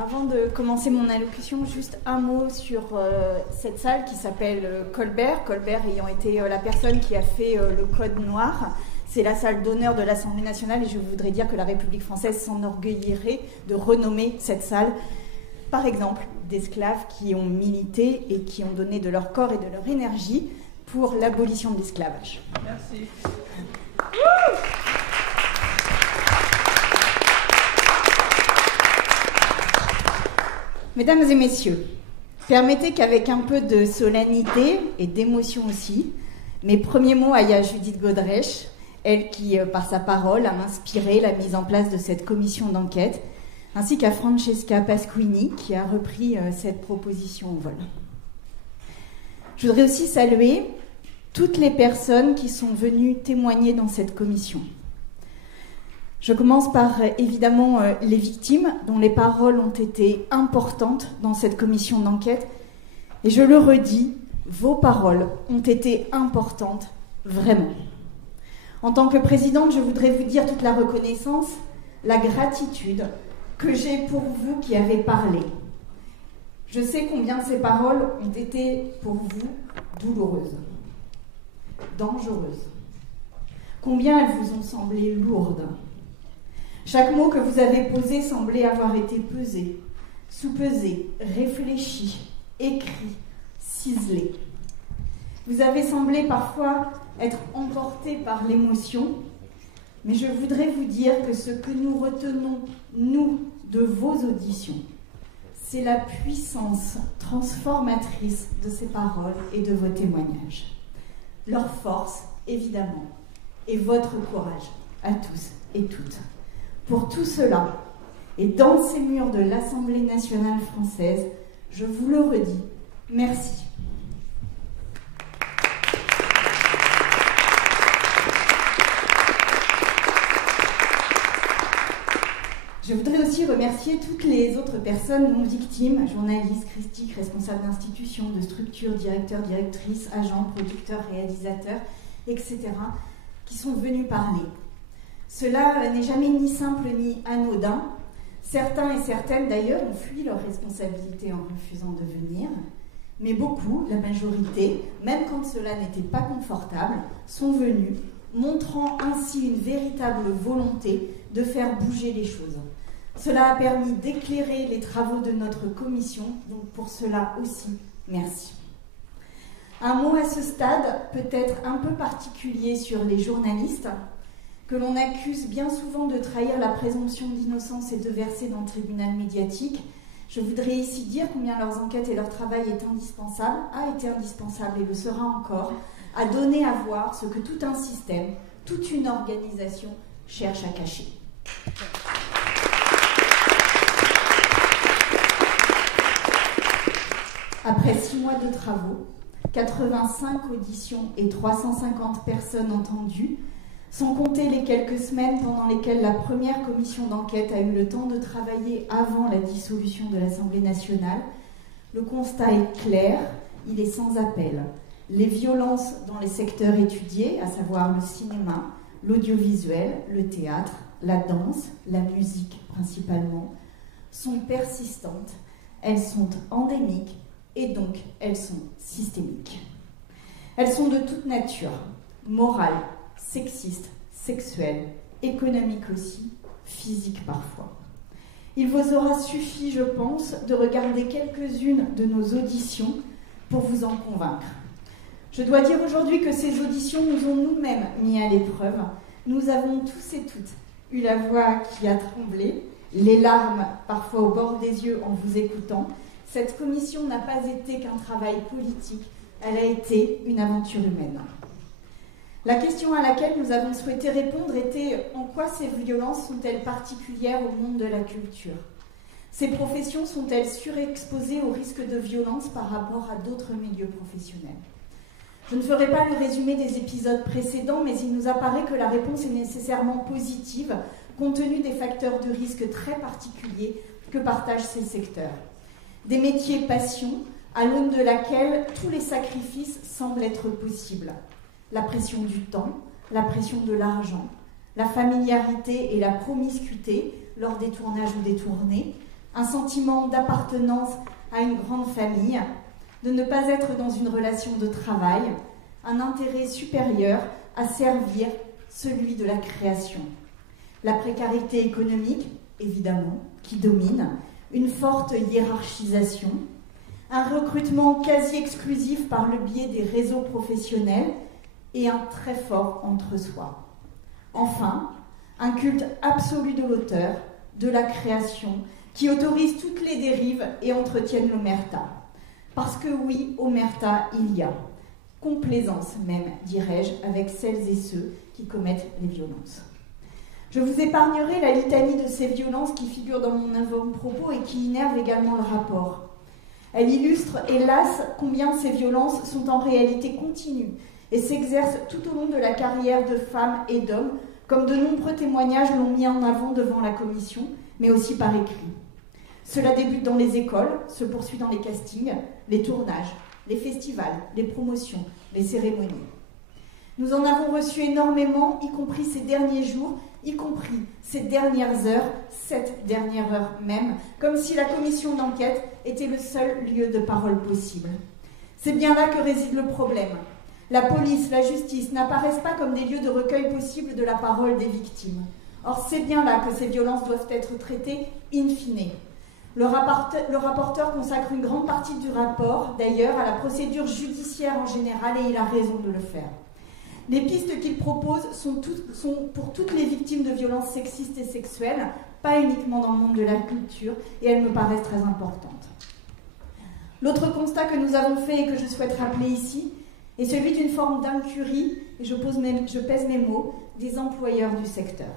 Avant de commencer mon allocution, juste un mot sur cette salle qui s'appelle Colbert. Colbert ayant été la personne qui a fait le Code noir. C'est la salle d'honneur de l'Assemblée nationale et je voudrais dire que la République française s'enorgueillerait de renommer cette salle, par exemple, d'esclaves qui ont milité et qui ont donné de leur corps et de leur énergie pour l'abolition de l'esclavage. Merci. Mesdames et messieurs, permettez qu'avec un peu de solennité et d'émotion aussi, mes premiers mots aillent à Judith Godrèche, elle qui, par sa parole, a inspiré la mise en place de cette commission d'enquête, ainsi qu'à Francesca Pasquini, qui a repris cette proposition au vol. Je voudrais aussi saluer toutes les personnes qui sont venues témoigner dans cette commission. Je commence par, évidemment, les victimes, dont les paroles ont été importantes dans cette commission d'enquête. Et je le redis, vos paroles ont été importantes, vraiment. En tant que présidente, je voudrais vous dire toute la reconnaissance, la gratitude que j'ai pour vous qui avez parlé. Je sais combien ces paroles ont été pour vous douloureuses, dangereuses. Combien elles vous ont semblé lourdes. Chaque mot que vous avez posé semblait avoir été pesé, sous-pesé, réfléchi, écrit, ciselé. Vous avez semblé parfois être emporté par l'émotion, mais je voudrais vous dire que ce que nous retenons, nous, de vos auditions, c'est la puissance transformatrice de ces paroles et de vos témoignages. Leur force, évidemment, et votre courage à tous et toutes. Pour tout cela, et dans ces murs de l'Assemblée nationale française, je vous le redis, merci. Je voudrais aussi remercier toutes les autres personnes non victimes, journalistes, critiques, responsables d'institutions, de structures, directeurs, directrices, agents, producteurs, réalisateurs, etc., qui sont venus parler. Cela n'est jamais ni simple ni anodin. Certains et certaines, d'ailleurs, ont fui leurs responsabilités en refusant de venir. Mais beaucoup, la majorité, même quand cela n'était pas confortable, sont venus, montrant ainsi une véritable volonté de faire bouger les choses. Cela a permis d'éclairer les travaux de notre commission, donc pour cela aussi, merci. Un mot à ce stade, peut-être un peu particulier sur les journalistes, que l'on accuse bien souvent de trahir la présomption d'innocence et de verser dans le tribunal médiatique. Je voudrais ici dire combien leurs enquêtes et leur travail est indispensable, a été indispensable et le sera encore, à donner à voir ce que tout un système, toute une organisation cherche à cacher. Après 6 mois de travaux, 85 auditions et 350 personnes entendues, sans compter les quelques semaines pendant lesquelles la première commission d'enquête a eu le temps de travailler avant la dissolution de l'Assemblée nationale, le constat est clair, il est sans appel. Les violences dans les secteurs étudiés, à savoir le cinéma, l'audiovisuel, le théâtre, la danse, la musique principalement, sont persistantes, elles sont endémiques et donc elles sont systémiques. Elles sont de toute nature, morales, sexistes, sexuelles, économiques aussi, physiques parfois. Il vous aura suffi, je pense, de regarder quelques-unes de nos auditions pour vous en convaincre. Je dois dire aujourd'hui que ces auditions nous ont nous-mêmes mis à l'épreuve. Nous avons tous et toutes eu la voix qui a tremblé, les larmes parfois au bord des yeux en vous écoutant. Cette commission n'a pas été qu'un travail politique, elle a été une aventure humaine. La question à laquelle nous avons souhaité répondre était en quoi ces violences sont-elles particulières au monde de la culture? Ces professions sont-elles surexposées au risque de violence par rapport à d'autres milieux professionnels? Je ne ferai pas le résumé des épisodes précédents, mais il nous apparaît que la réponse est nécessairement positive, compte tenu des facteurs de risque très particuliers que partagent ces secteurs. Des métiers passion, à l'aune de laquelle tous les sacrifices semblent être possibles. La pression du temps, la pression de l'argent, la familiarité et la promiscuité lors des tournages ou des tournées, un sentiment d'appartenance à une grande famille, de ne pas être dans une relation de travail, un intérêt supérieur à servir celui de la création. La précarité économique, évidemment, qui domine, une forte hiérarchisation, un recrutement quasi exclusif par le biais des réseaux professionnels et un très fort entre-soi. Enfin, un culte absolu de l'auteur, de la création, qui autorise toutes les dérives et entretiennent l'omerta. Parce que oui, omerta, il y a. Complaisance même, dirais-je, avec celles et ceux qui commettent les violences. Je vous épargnerai la litanie de ces violences qui figurent dans mon avant-propos et qui innervent également le rapport. Elle illustre, hélas, combien ces violences sont en réalité continues et s'exercent tout au long de la carrière de femmes et d'hommes, comme de nombreux témoignages l'ont mis en avant devant la commission, mais aussi par écrit. Cela débute dans les écoles, se poursuit dans les castings, les tournages, les festivals, les promotions, les cérémonies. Nous en avons reçu énormément, y compris ces derniers jours, y compris ces dernières heures, cette dernière heure même, comme si la commission d'enquête était le seul lieu de parole possible. C'est bien là que réside le problème. La police, la justice n'apparaissent pas comme des lieux de recueil possible de la parole des victimes. Or, c'est bien là que ces violences doivent être traitées in fine. Le rapporteur consacre une grande partie du rapport, d'ailleurs, à la procédure judiciaire en général, et il a raison de le faire. Les pistes qu'il propose sont pour toutes les victimes de violences sexistes et sexuelles, pas uniquement dans le monde de la culture, et elles me paraissent très importantes. L'autre constat que nous avons fait et que je souhaite rappeler ici est celui d'une forme d'incurie, et je pèse mes mots, des employeurs du secteur.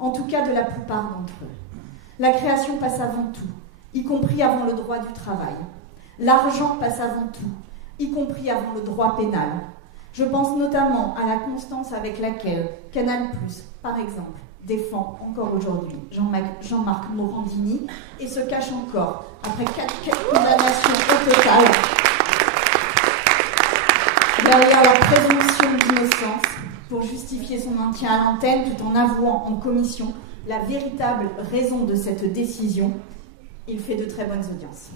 En tout cas de la plupart d'entre eux. La création passe avant tout, y compris avant le droit du travail. L'argent passe avant tout, y compris avant le droit pénal. Je pense notamment à la constance avec laquelle Canal+, par exemple, défend encore aujourd'hui Jean-Marc Morandini et se cache encore, après 4 condamnations au total, derrière la présomption d'innocence pour justifier son maintien à l'antenne tout en avouant en commission la véritable raison de cette décision. Il fait de très bonnes audiences.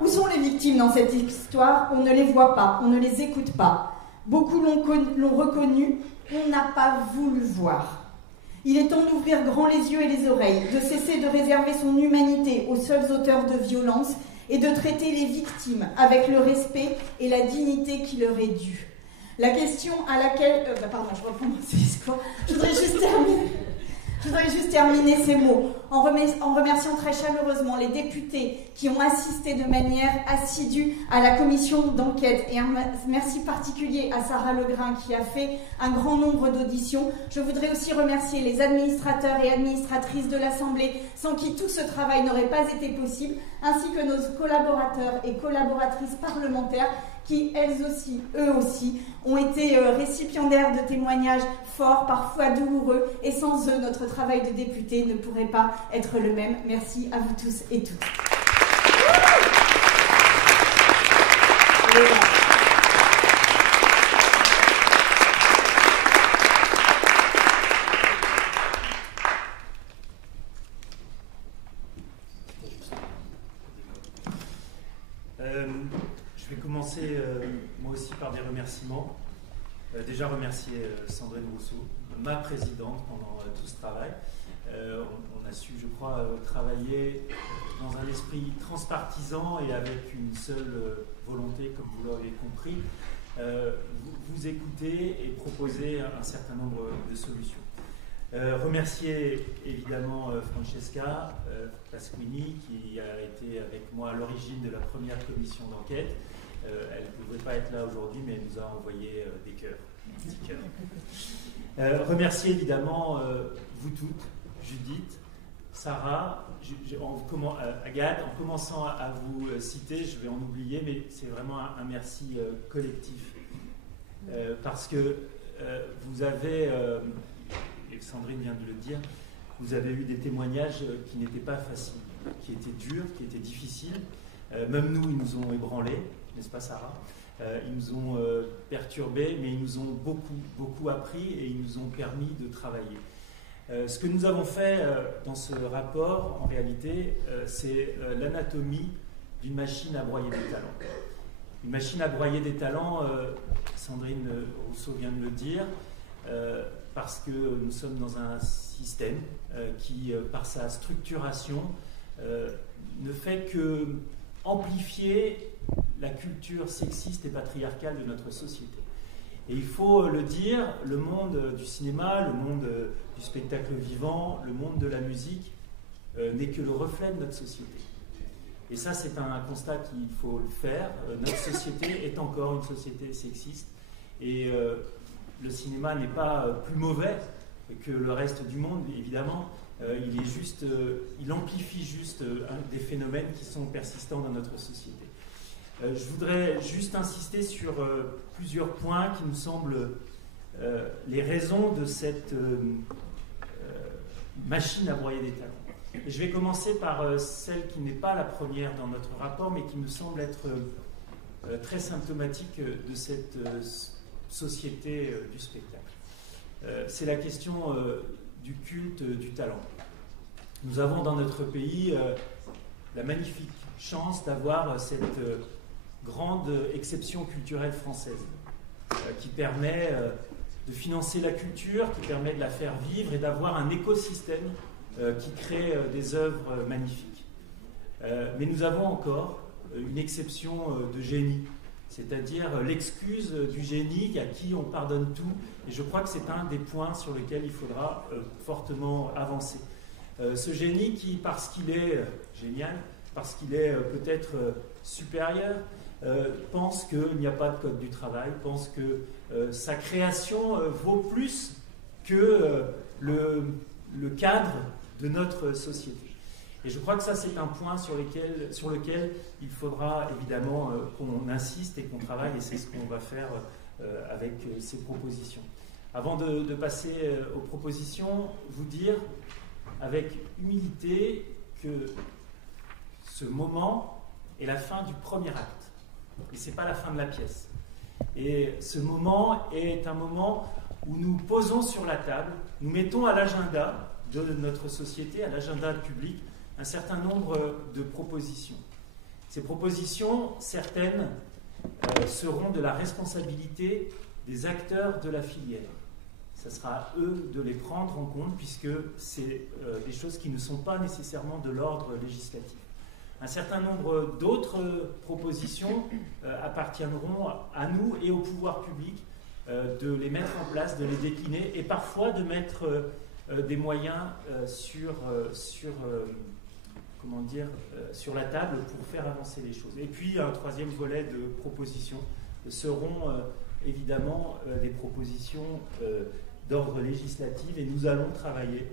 Où sont les victimes dans cette histoire? On ne les voit pas, on ne les écoute pas. Beaucoup l'ont reconnu, on n'a pas voulu voir. Il est temps d'ouvrir grand les yeux et les oreilles, de cesser de réserver son humanité aux seuls auteurs de violences et de traiter les victimes avec le respect et la dignité qui leur est due. La question à laquelle... je reprends mon discours. Je voudrais juste terminer ces mots en remerciant très chaleureusement les députés qui ont assisté de manière assidue à la commission d'enquête et un merci particulier à Sarah Legrain qui a fait un grand nombre d'auditions. Je voudrais aussi remercier les administrateurs et administratrices de l'Assemblée sans qui tout ce travail n'aurait pas été possible, ainsi que nos collaborateurs et collaboratrices parlementaires qui, eux aussi, ont été récipiendaires de témoignages forts, parfois douloureux, et sans eux, notre travail de député ne pourrait pas être le même. Merci à vous tous et toutes. Je vais commencer moi aussi par des remerciements. Déjà remercier Sandrine Rousseau, ma présidente pendant tout ce travail. On a su, je crois, travailler dans un esprit transpartisan et avec une seule volonté, comme vous l'avez compris, vous écouter et proposer un certain nombre de solutions. Remercier évidemment Francesca Pasquini qui a été avec moi à l'origine de la première commission d'enquête. Elle ne pouvait pas être là aujourd'hui, mais elle nous a envoyé des cœurs, des petits cœurs. Remercier évidemment vous toutes, Judith, Sarah, Agathe, en commençant à vous citer, je vais en oublier, mais c'est vraiment un merci collectif. Parce que vous avez, et Sandrine vient de le dire, vous avez eu des témoignages qui n'étaient pas faciles, qui étaient durs, qui étaient difficiles. Même nous, ils nous ont ébranlés, n'est-ce pas Sarah? Ils nous ont perturbés, mais ils nous ont beaucoup appris et ils nous ont permis de travailler. Ce que nous avons fait dans ce rapport, en réalité, c'est l'anatomie d'une machine à broyer des talents. Une machine à broyer des talents, Sandrine Rousseau vient de le dire, parce que nous sommes dans un système qui, par sa structuration, ne fait que amplifier la culture sexiste et patriarcale de notre société. Et il faut le dire, le monde du cinéma, le monde du spectacle vivant, le monde de la musique n'est que le reflet de notre société. Et ça, c'est un constat qu'il faut le faire. Notre société est encore une société sexiste. Et le cinéma n'est pas plus mauvais que le reste du monde, évidemment. Il amplifie juste des phénomènes qui sont persistants dans notre société. Je voudrais juste insister sur plusieurs points qui nous semblent les raisons de cette machine à broyer des talents. Et je vais commencer par celle qui n'est pas la première dans notre rapport, mais qui me semble être très symptomatique de cette société du spectacle. C'est la question du culte du talent. Nous avons dans notre pays la magnifique chance d'avoir cette grande exception culturelle française qui permet de financer la culture, qui permet de la faire vivre et d'avoir un écosystème qui crée des œuvres magnifiques. Mais nous avons encore une exception de génie, c'est-à-dire l'excuse du génie à qui on pardonne tout. Et je crois que c'est un des points sur lesquels il faudra fortement avancer. Ce génie qui, parce qu'il est génial, parce qu'il est peut-être supérieur, pense qu'il n'y a pas de code du travail, pense que sa création vaut plus que le cadre de notre société. Et je crois que ça, c'est un point sur lequel il faudra évidemment qu'on insiste et qu'on travaille, et c'est ce qu'on va faire avec ces propositions. Avant de passer aux propositions, vous dire avec humilité que ce moment est la fin du premier acte, et ce n'est pas la fin de la pièce. Et ce moment est un moment où nous posons sur la table, nous mettons à l'agenda de notre société, à l'agenda public, un certain nombre de propositions. Ces propositions, certaines, seront de la responsabilité des acteurs de la filière. Ce sera à eux de les prendre en compte, puisque c'est des choses qui ne sont pas nécessairement de l'ordre législatif. Un certain nombre d'autres propositions appartiendront à nous et au pouvoir public de les mettre en place, de les décliner, et parfois de mettre des moyens sur la table pour faire avancer les choses. Et puis un troisième volet de propositions seront évidemment des propositions d'ordre législatif, et nous allons travailler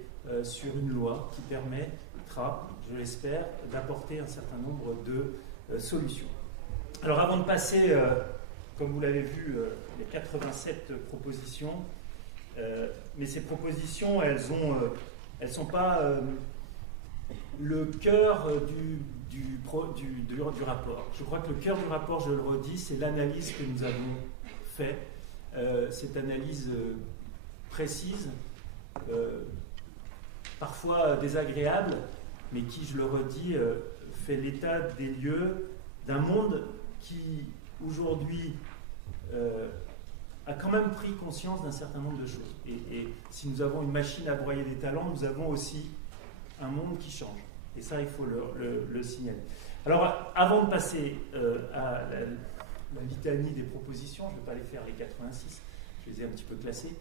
sur une loi qui permettra, je l'espère, d'apporter un certain nombre de solutions. Alors avant de passer, comme vous l'avez vu, les 87 propositions, mais ces propositions, elles sont pas le cœur du rapport. Je crois que le cœur du rapport, je le redis, c'est l'analyse que nous avons faite, cette analyse précise, parfois désagréable, mais qui, je le redis, fait l'état des lieux d'un monde qui, aujourd'hui, a quand même pris conscience d'un certain nombre de choses. Et si nous avons une machine à broyer des talents, nous avons aussi un monde qui change. Et ça, il faut le signaler. Alors, avant de passer à la litanie des propositions, je ne vais pas les faire les 86, je les ai un petit peu classées,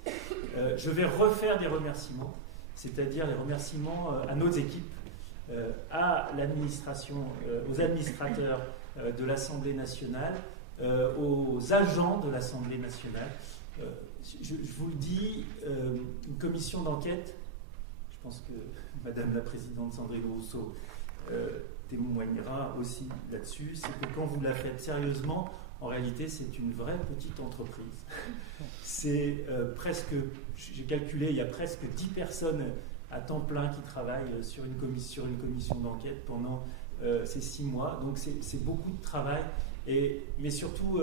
je vais refaire des remerciements, c'est-à-dire les remerciements à nos équipes, à l'administration, aux administrateurs de l'Assemblée nationale, aux agents de l'Assemblée nationale. Je vous le dis, une commission d'enquête, je pense que Madame la Présidente Sandrine Rousseau témoignera aussi là-dessus, c'est que quand vous la faites sérieusement, en réalité c'est une vraie petite entreprise. C'est presque, j'ai calculé, il y a presque 10 personnes à temps plein qui travaillent sur une commission d'enquête pendant ces 6 mois, donc c'est beaucoup de travail. Mais surtout,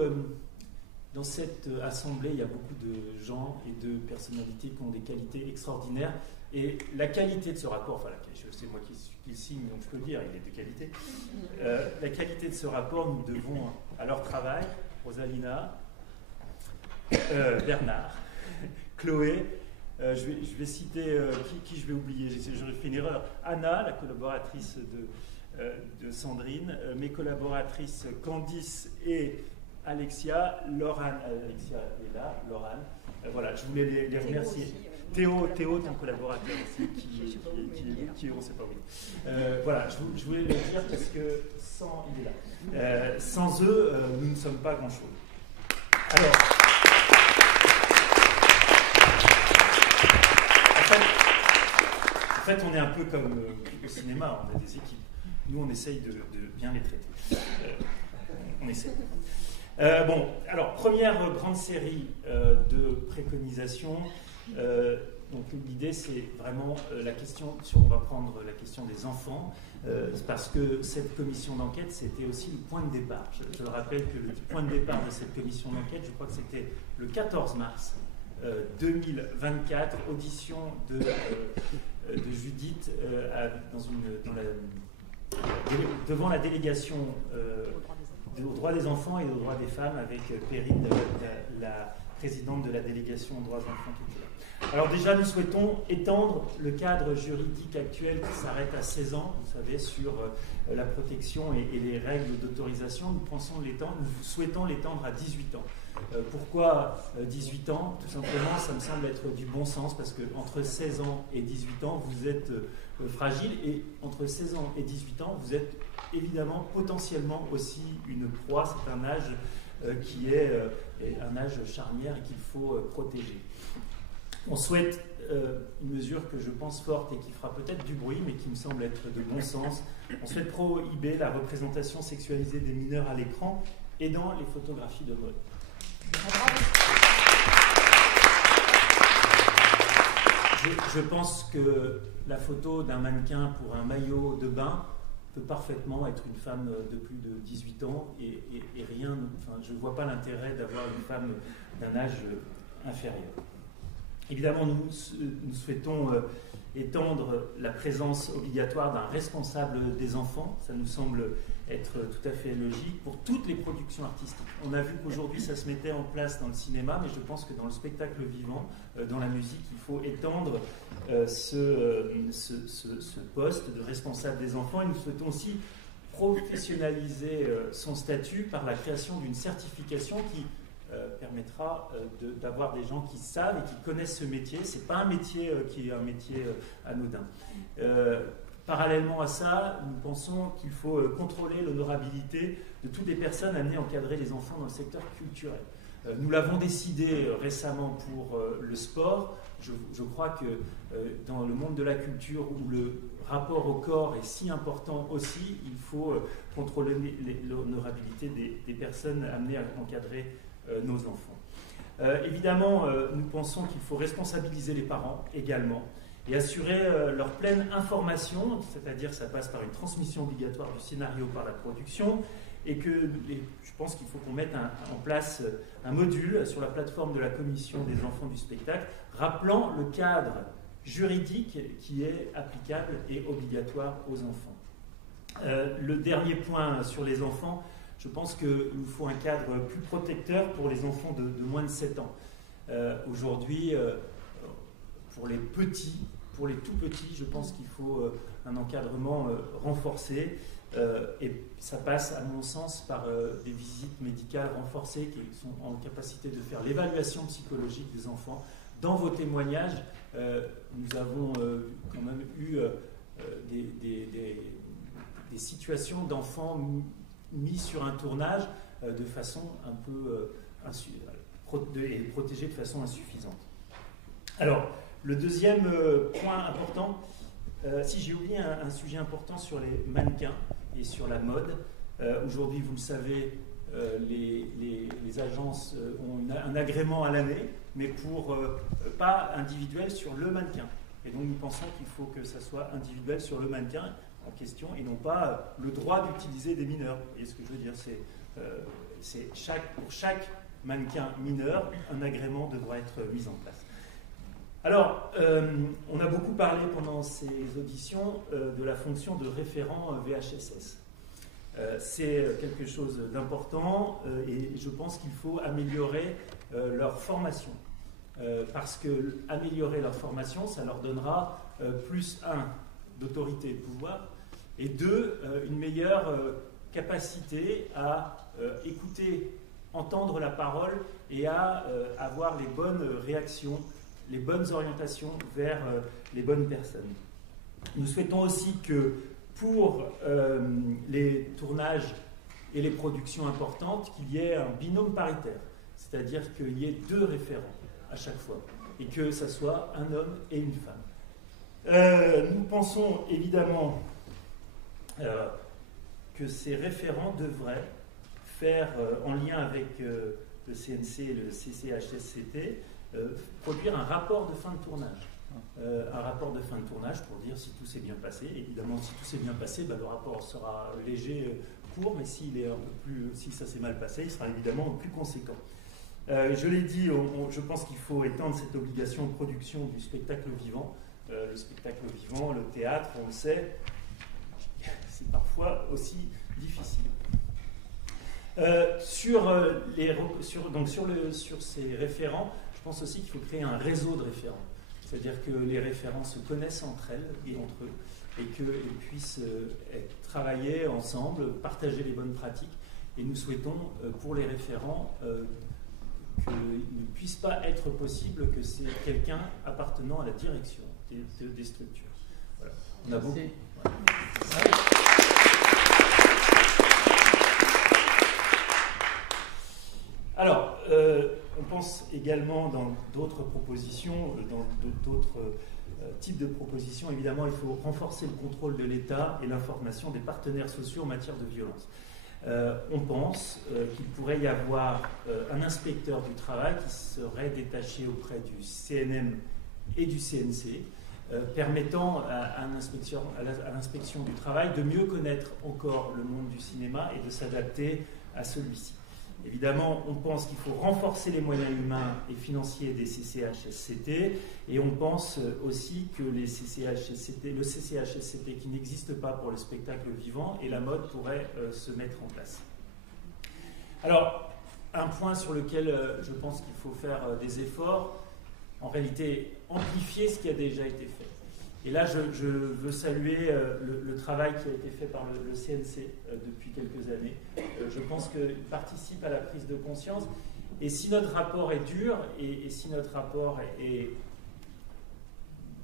dans cette assemblée, il y a beaucoup de gens et de personnalités qui ont des qualités extraordinaires. Et la qualité de ce rapport, enfin, c'est moi qui le signe, donc je peux le dire, il est de qualité. La qualité de ce rapport, nous devons à leur travail, Rosalina, Bernard, Chloé, je vais citer qui je vais oublier, j'aurais fait une erreur. Anna, la collaboratrice de Sandrine, mes collaboratrices Candice et Alexia, Laurane, Alexia est là, Laurane, voilà, je voulais les remercier. Théo, ton collaborateur aussi, qui est, on ne sait pas où. Voilà, je voulais le dire parce que il est là. Sans eux, nous ne sommes pas grand-chose. Alors, en fait, on est un peu comme au cinéma, on a des équipes. Nous, on essaye de bien les traiter. On essaye. Bon, alors, première grande série de préconisations. Donc l'idée c'est vraiment la question, on va prendre la question des enfants, parce que cette commission d'enquête c'était aussi le point de départ. Je rappelle que le point de départ de cette commission d'enquête, je crois que c'était le 14 mars 2024, audition de Judith devant la délégation aux droits des enfants et aux droits des femmes avec Perrine, la présidente de la délégation aux droits des enfants qui était là. Alors déjà, nous souhaitons étendre le cadre juridique actuel qui s'arrête à 16 ans, vous savez, sur la protection et les règles d'autorisation. Nous souhaitons l'étendre à 18 ans. Pourquoi 18 ans? Tout simplement, ça me semble être du bon sens, parce qu'entre 16 ans et 18 ans, vous êtes fragile, et entre 16 ans et 18 ans, vous êtes évidemment potentiellement aussi une proie. C'est un âge qui est un âge charnière et qu'il faut protéger. On souhaite une mesure que je pense forte et qui fera peut-être du bruit, mais qui me semble être de bon sens. On souhaite prohiber la représentation sexualisée des mineurs à l'écran et dans les photographies de mode. Je pense que la photo d'un mannequin pour un maillot de bain peut parfaitement être une femme de plus de 18 ans et rien. Enfin, je ne vois pas l'intérêt d'avoir une femme d'un âge inférieur. Évidemment, nous souhaitons étendre la présence obligatoire d'un responsable des enfants. Ça nous semble être tout à fait logique pour toutes les productions artistiques. On a vu qu'aujourd'hui, ça se mettait en place dans le cinéma, mais je pense que dans le spectacle vivant, dans la musique, il faut étendre ce poste de responsable des enfants. Et nous souhaitons aussi professionnaliser son statut par la création d'une certification qui permettra d'avoir des gens qui savent et qui connaissent ce métier. Ce n'est pas un métier qui est un métier anodin. Parallèlement à ça, nous pensons qu'il faut contrôler l'honorabilité de toutes les personnes amenées à encadrer les enfants dans le secteur culturel. Nous l'avons décidé récemment pour le sport. Je crois que dans le monde de la culture, où le rapport au corps est si important aussi, il faut contrôler l'honorabilité des personnes amenées à encadrer nos enfants. Évidemment, nous pensons qu'il faut responsabiliser les parents également et assurer leur pleine information, c'est-à-dire ça passe par une transmission obligatoire du scénario par la production, et je pense qu'il faut qu'on mette en place un module sur la plateforme de la commission des enfants du spectacle, rappelant le cadre juridique qui est applicable et obligatoire aux enfants. Le dernier point sur les enfants, je pense qu'il nous faut un cadre plus protecteur pour les enfants de moins de 7 ans. Aujourd'hui, pour les tout petits, je pense qu'il faut un encadrement renforcé. Et ça passe, à mon sens, par des visites médicales renforcées qui sont en capacité de faire l'évaluation psychologique des enfants. Dans vos témoignages, nous avons quand même eu des situations d'enfants mis sur un tournage de façon un peu protégés de façon insuffisante. Alors, le deuxième point important, si j'ai oublié un sujet important sur les mannequins et sur la mode. Aujourd'hui, vous le savez, les agences ont un agrément à l'année, mais pas individuel sur le mannequin. Et donc nous pensons qu'il faut que ça soit individuel sur le mannequin en question et non pas le droit d'utiliser des mineurs. Vous voyez ce que je veux dire, pour chaque mannequin mineur, un agrément devra être mis en place. Alors, on a beaucoup parlé pendant ces auditions de la fonction de référent VHSS. C'est quelque chose d'important et je pense qu'il faut améliorer leur formation. Parce que améliorer leur formation, ça leur donnera plus, d'autorité et de pouvoir, et deux, une meilleure capacité à écouter, entendre la parole et à avoir les bonnes réactions, les bonnes orientations vers les bonnes personnes. Nous souhaitons aussi que pour les tournages et les productions importantes, qu'il y ait un binôme paritaire, c'est-à-dire qu'il y ait 2 référents à chaque fois, et que ça soit un homme et une femme. Nous pensons évidemment que ces référents devraient faire, en lien avec le CNC et le CCHSCT, produire un rapport de fin de tournage. Un rapport de fin de tournage pour dire si tout s'est bien passé. Évidemment, si tout s'est bien passé, le rapport sera léger, court, mais s'il est un peu plus, si ça s'est mal passé, il sera évidemment plus conséquent. Je l'ai dit, je pense qu'il faut étendre cette obligation de production du spectacle vivant. Le spectacle vivant, le théâtre, on le sait, c'est parfois aussi difficile. Sur ces référents, je pense aussi qu'il faut créer un réseau de référents. C'est-à-dire que les référents se connaissent entre elles et entre eux et qu'ils puissent travailler ensemble, partager les bonnes pratiques. Et nous souhaitons, pour les référents, qu'il ne puisse pas être possible que c'est quelqu'un appartenant à la direction des structures. Voilà. On a beaucoup. Ouais. Alors, on pense également dans d'autres propositions, dans d'autres types de propositions, évidemment, il faut renforcer le contrôle de l'État et l'information des partenaires sociaux en matière de violence. On pense qu'il pourrait y avoir un inspecteur du travail qui serait détaché auprès du CNM et du CNC, permettant à l'inspection du travail de mieux connaître encore le monde du cinéma et de s'adapter à celui-ci. Évidemment, on pense qu'il faut renforcer les moyens humains et financiers des CCHSCT et on pense aussi que le CCHSCT qui n'existe pas pour le spectacle vivant et la mode pourrait se mettre en place. Alors, un point sur lequel je pense qu'il faut faire des efforts, en réalité, amplifier ce qui a déjà été fait. Et là, je veux saluer le travail qui a été fait par le CNC depuis quelques années. Je pense qu'il participe à la prise de conscience. Et si notre rapport est dur, et si notre rapport est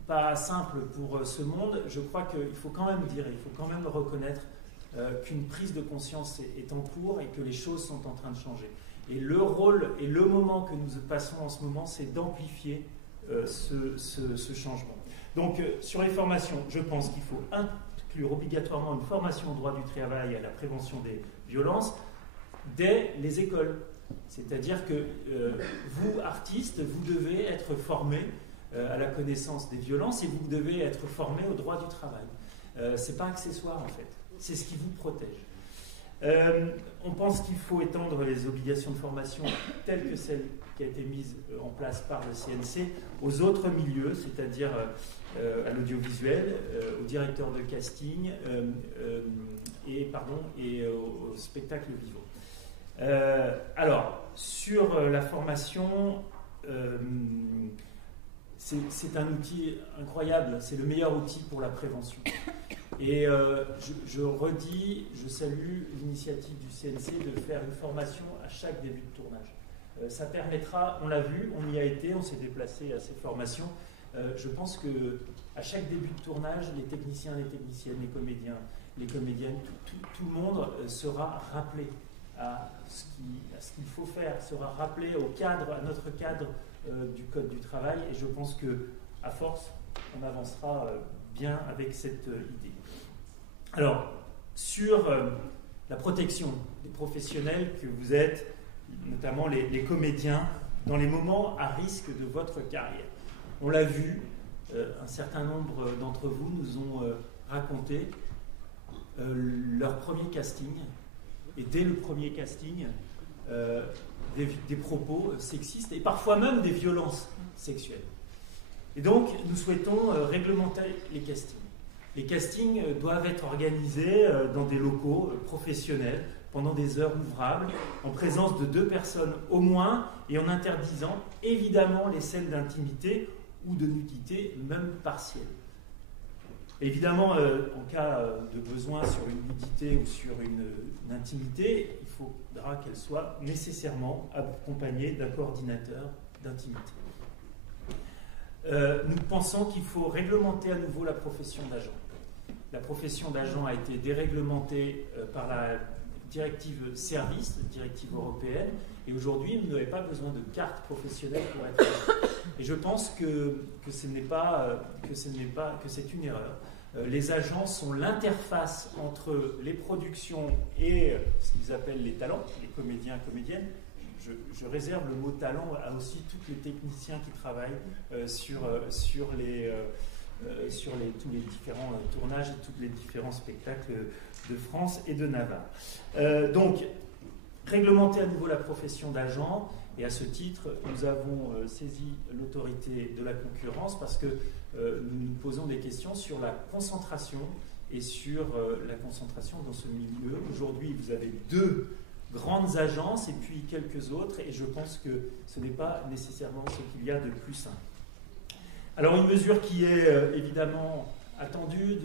pas simple pour ce monde, je crois qu'il faut quand même dire, il faut quand même reconnaître qu'une prise de conscience est en cours et que les choses sont en train de changer. Et le rôle et le moment que nous passons en ce moment, c'est d'amplifier ce changement. Donc, sur les formations, je pense qu'il faut inclure obligatoirement une formation au droit du travail et à la prévention des violences dès les écoles. C'est-à-dire que vous, artistes, vous devez être formés à la connaissance des violences et vous devez être formés au droit du travail. Ce n'est pas accessoire, en fait. C'est ce qui vous protège. On pense qu'il faut étendre les obligations de formation telles que celle qui a été mise en place par le CNC aux autres milieux, c'est-à-dire à l'audiovisuel, au directeur de casting et au spectacle vivant. Alors, sur la formation, c'est un outil incroyable, c'est le meilleur outil pour la prévention. Et je redis, je salue l'initiative du CNC de faire une formation à chaque début de tournage. Ça permettra, on l'a vu, on y a été, on s'est déplacé à ces formations. Je pense qu'à chaque début de tournage, les techniciens, les techniciennes, les comédiens, les comédiennes, tout le monde sera rappelé à ce qu'il faut faire, sera rappelé au cadre, à notre cadre du Code du travail. Et je pense qu'à force, on avancera bien avec cette idée. Alors, sur la protection des professionnels que vous êtes, notamment les comédiens, dans les moments à risque de votre carrière. On l'a vu, un certain nombre d'entre vous nous ont raconté leur premier casting, et dès le premier casting, des propos sexistes et parfois même des violences sexuelles. Et donc, nous souhaitons réglementer les castings. Les castings doivent être organisés dans des locaux professionnels, pendant des heures ouvrables, en présence de 2 personnes au moins, et en interdisant évidemment les scènes d'intimité ou de nudité, même partielle. Évidemment, en cas de besoin sur une nudité ou sur une intimité, il faudra qu'elle soit nécessairement accompagnée d'un coordinateur d'intimité. Nous pensons qu'il faut réglementer à nouveau la profession d'agent. La profession d'agent a été déréglementée par la directive service, directive européenne, et aujourd'hui, vous n'avez pas besoin de carte professionnelle pour être agent. Et je pense que c'est une erreur. Les agents sont l'interface entre les productions et ce qu'ils appellent les talents, les comédiens et comédiennes. Je réserve le mot talent à aussi tous les techniciens qui travaillent sur tous les différents tournages et tous les différents spectacles de France et de Navarre. Donc, réglementer à nouveau la profession d'agent, et à ce titre, nous avons saisi l'autorité de la concurrence parce que nous nous posons des questions sur la concentration et sur la concentration dans ce milieu. Aujourd'hui, vous avez 2 grandes agences et puis quelques autres, et je pense que ce n'est pas nécessairement ce qu'il y a de plus simple. Alors une mesure qui est évidemment attendue,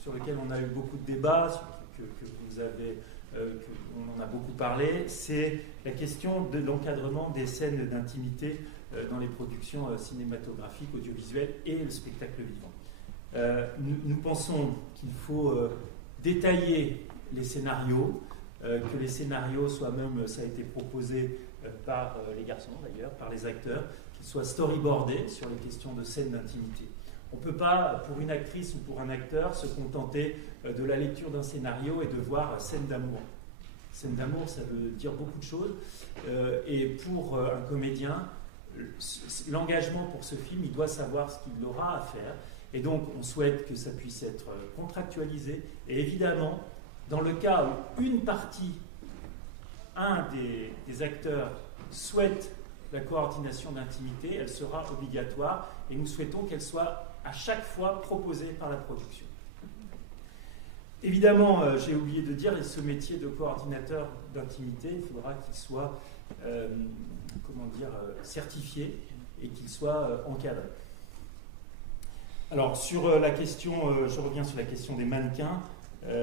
sur laquelle on a eu beaucoup de débats, on en a beaucoup parlé, c'est la question de l'encadrement des scènes d'intimité dans les productions cinématographiques, audiovisuelles et le spectacle vivant. Nous pensons qu'il faut détailler les scénarios, que les scénarios soient même, ça a été proposé par les garçons d'ailleurs, par les acteurs, qu'ils soient storyboardés sur les questions de scènes d'intimité. On ne peut pas, pour une actrice ou pour un acteur, se contenter de la lecture d'un scénario et de voir scène d'amour. Scène d'amour, ça veut dire beaucoup de choses. Et pour un comédien, l'engagement pour ce film, il doit savoir ce qu'il aura à faire. Et donc, on souhaite que ça puisse être contractualisé. Et évidemment, dans le cas où un des acteurs souhaite la coordination d'intimité, elle sera obligatoire. Et nous souhaitons qu'elle soit à chaque fois proposée par la production. Évidemment, j'ai oublié de dire, ce métier de coordinateur d'intimité, il faudra qu'il soit certifié et qu'il soit encadré. Alors, sur la question, je reviens sur la question des mannequins,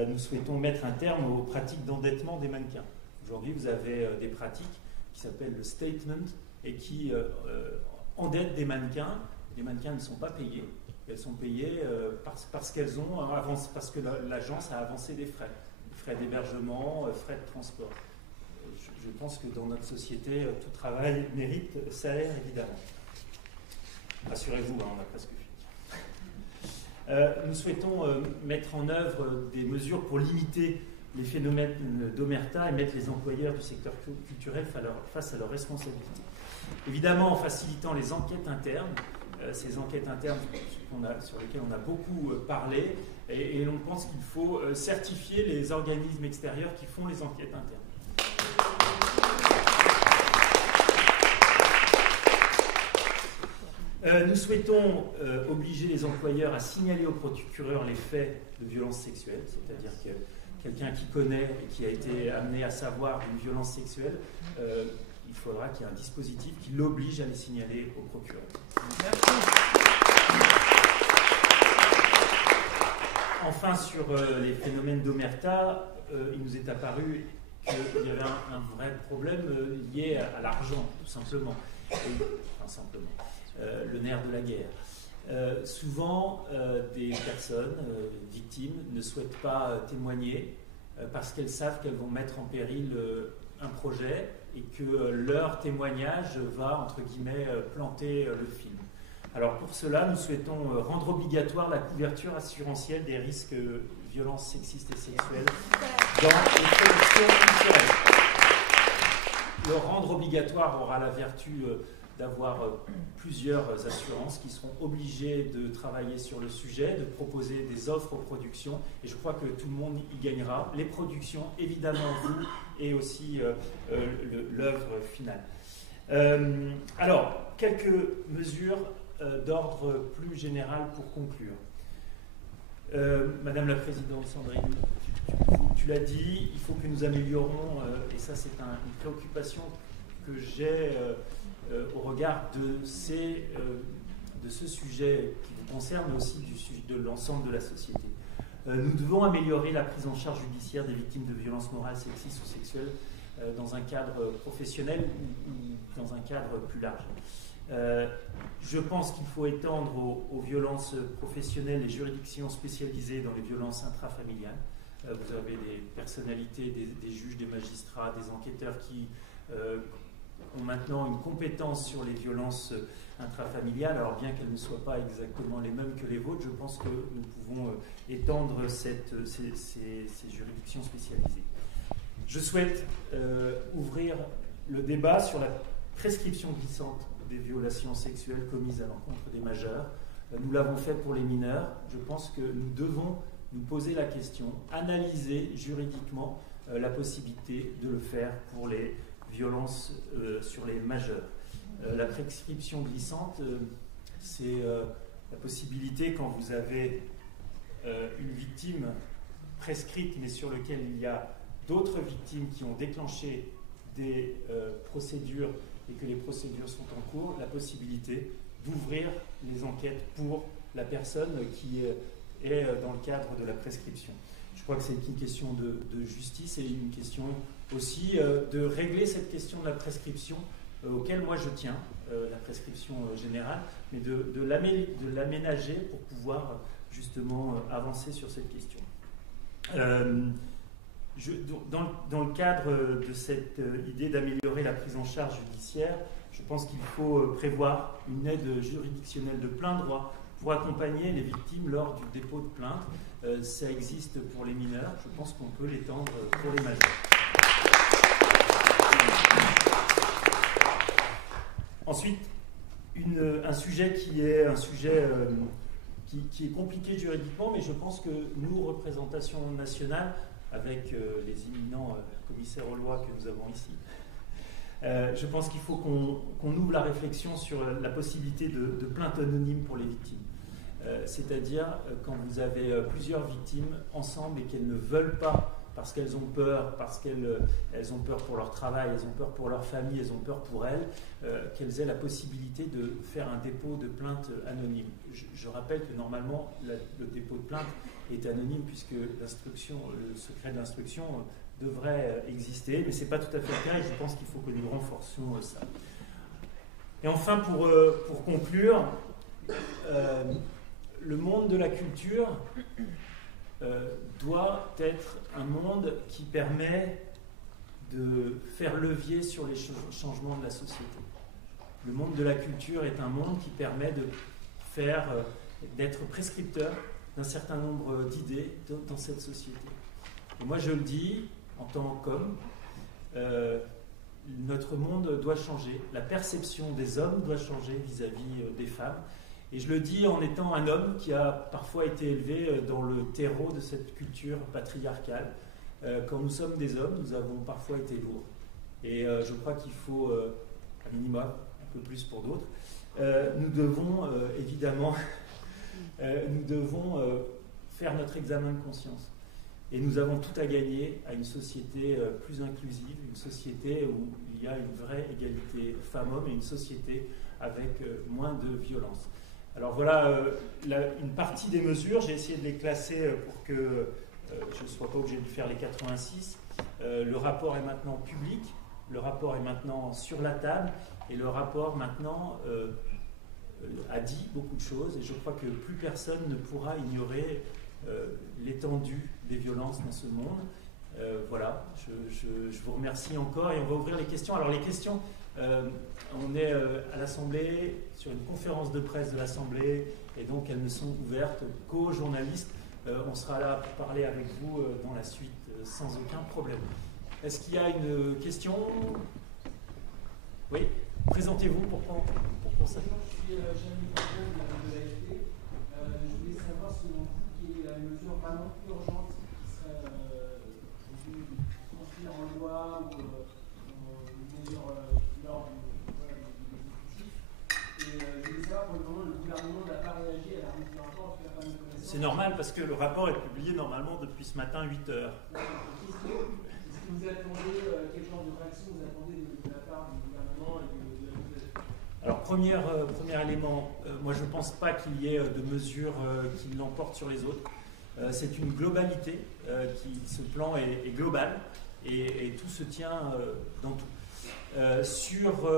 nous souhaitons mettre un terme aux pratiques d'endettement des mannequins. Aujourd'hui, vous avez des pratiques qui s'appellent le statement et qui endettent des mannequins. Les mannequins ne sont pas payés. Elles sont payées parce qu'elles ont parce que l'agence a avancé des frais d'hébergement, frais de transport. Je pense que dans notre société, tout travail mérite salaire, évidemment. Rassurez-vous, on a presque fini. Nous souhaitons mettre en œuvre des mesures pour limiter les phénomènes d'omerta et mettre les employeurs du secteur culturel face à leurs responsabilités. Évidemment, en facilitant les enquêtes internes, ces enquêtes internes sur lesquelles on a beaucoup parlé, et on pense qu'il faut certifier les organismes extérieurs qui font les enquêtes internes. Nous souhaitons obliger les employeurs à signaler au procureur les faits de violence sexuelle, c'est-à-dire que quelqu'un qui connaît et qui a été amené à savoir une violence sexuelle, il faudra qu'il y ait un dispositif qui l'oblige à les signaler au procureur. Merci. Enfin, sur les phénomènes d'omerta, il nous est apparu qu'il y avait un vrai problème lié à l'argent, tout simplement. Le nerf de la guerre. Souvent, des personnes victimes ne souhaitent pas témoigner parce qu'elles savent qu'elles vont mettre en péril un projet et que leur témoignage va, entre guillemets, planter le film. Alors pour cela, nous souhaitons rendre obligatoire la couverture assurantielle des risques de violences sexistes et sexuelles dans les productions culturelles. Le rendre obligatoire aura la vertu d'avoir plusieurs assurances qui seront obligées de travailler sur le sujet, de proposer des offres aux productions, et je crois que tout le monde y gagnera. Les productions, évidemment vous, et aussi l'œuvre finale. Alors, quelques mesures d'ordre plus général pour conclure. Madame la Présidente Sandrine, tu l'as dit, il faut que nous améliorons, et ça c'est une préoccupation que j'ai au regard de ce sujet qui vous concerne, mais aussi de l'ensemble de la société. Nous devons améliorer la prise en charge judiciaire des victimes de violences morales, sexistes ou sexuelles dans un cadre professionnel ou dans un cadre plus large. Je pense qu'il faut étendre aux violences professionnelles les juridictions spécialisées dans les violences intrafamiliales. Vous avez des personnalités, des juges, des magistrats, des enquêteurs qui ont maintenant une compétence sur les violences intrafamiliales. Alors bien qu'elles ne soient pas exactement les mêmes que les vôtres, je pense que nous pouvons étendre ces juridictions spécialisées. Je souhaite ouvrir le débat sur la prescription glissante des violations sexuelles commises à l'encontre des majeurs. Nous l'avons fait pour les mineurs. Je pense que nous devons nous poser la question, analyser juridiquement la possibilité de le faire pour les violences sur les majeurs. La prescription glissante, c'est la possibilité quand vous avez une victime prescrite mais sur laquelle il y a d'autres victimes qui ont déclenché des procédures et que les procédures sont en cours, la possibilité d'ouvrir les enquêtes pour la personne qui est dans le cadre de la prescription. Je crois que c'est une question de justice et une question aussi de régler cette question de la prescription auquel moi je tiens, la prescription générale, mais de l'aménager pour pouvoir justement avancer sur cette question. Dans le cadre de cette idée d'améliorer la prise en charge judiciaire, je pense qu'il faut prévoir une aide juridictionnelle de plein droit pour accompagner les victimes lors du dépôt de plainte. Ça existe pour les mineurs, je pense qu'on peut l'étendre pour les majeurs. Ensuite, un sujet qui est compliqué juridiquement, mais je pense que nous, représentation nationale, avec les éminents commissaires aux lois que nous avons ici, je pense qu'il faut qu'on ouvre la réflexion sur la possibilité de plainte anonyme pour les victimes. C'est-à-dire quand vous avez plusieurs victimes ensemble et qu'elles ne veulent pas, parce qu'elles ont peur, parce qu'elles ont peur pour leur travail, elles ont peur pour leur famille, elles ont peur pour elles, qu'elles aient la possibilité de faire un dépôt de plainte anonyme. Je rappelle que normalement, le dépôt de plainte est anonyme puisque le secret de l'instruction devrait exister, mais ce n'est pas tout à fait le cas et je pense qu'il faut que nous renforcions ça. Et enfin, pour conclure, le monde de la culture doit être un monde qui permet de faire levier sur les changements de la société. Le monde de la culture est un monde qui permet d'être prescripteur d'un certain nombre d'idées dans cette société. Et moi je le dis en tant qu'homme, notre monde doit changer, la perception des hommes doit changer vis-à-vis des femmes. Et je le dis en étant un homme qui a parfois été élevé dans le terreau de cette culture patriarcale. Quand nous sommes des hommes, nous avons parfois été lourds. Et je crois qu'il faut, un minimum, un peu plus pour d'autres, nous devons évidemment faire notre examen de conscience. Et nous avons tout à gagner à une société plus inclusive, une société où il y a une vraie égalité femmes-hommes et une société avec moins de violence. Alors voilà une partie des mesures, j'ai essayé de les classer pour que je ne sois pas obligé de faire les 86. Le rapport est maintenant public, le rapport est maintenant sur la table et le rapport maintenant a dit beaucoup de choses et je crois que plus personne ne pourra ignorer l'étendue des violences dans ce monde. Voilà, je vous remercie encore et on va ouvrir les questions. Alors les questions, on est à l'Assemblée, sur une conférence de presse de l'Assemblée et donc elles ne sont ouvertes qu'aux journalistes. On sera là pour parler avec vous dans la suite sans aucun problème. Est-ce qu'il y a une question? Oui, présentez-vous pour qu'on sache. Je suis Jérémy Campbell de l'AFP. Je voulais savoir selon vous quelle est la mesure vraiment urgente qui serait construite en loi ou une mesure de l'ordre de l'exécutif. Et je voulais savoir comment le mal parce que le rapport est publié normalement depuis ce matin 8 heures. Est-ce que vous attendez, quel genre de réaction vous attendez de la part du gouvernement et de la population? Alors, premier élément, moi je ne pense pas qu'il y ait de mesures qui l'emportent sur les autres. C'est une globalité, ce plan est global et tout se tient dans tout. Sur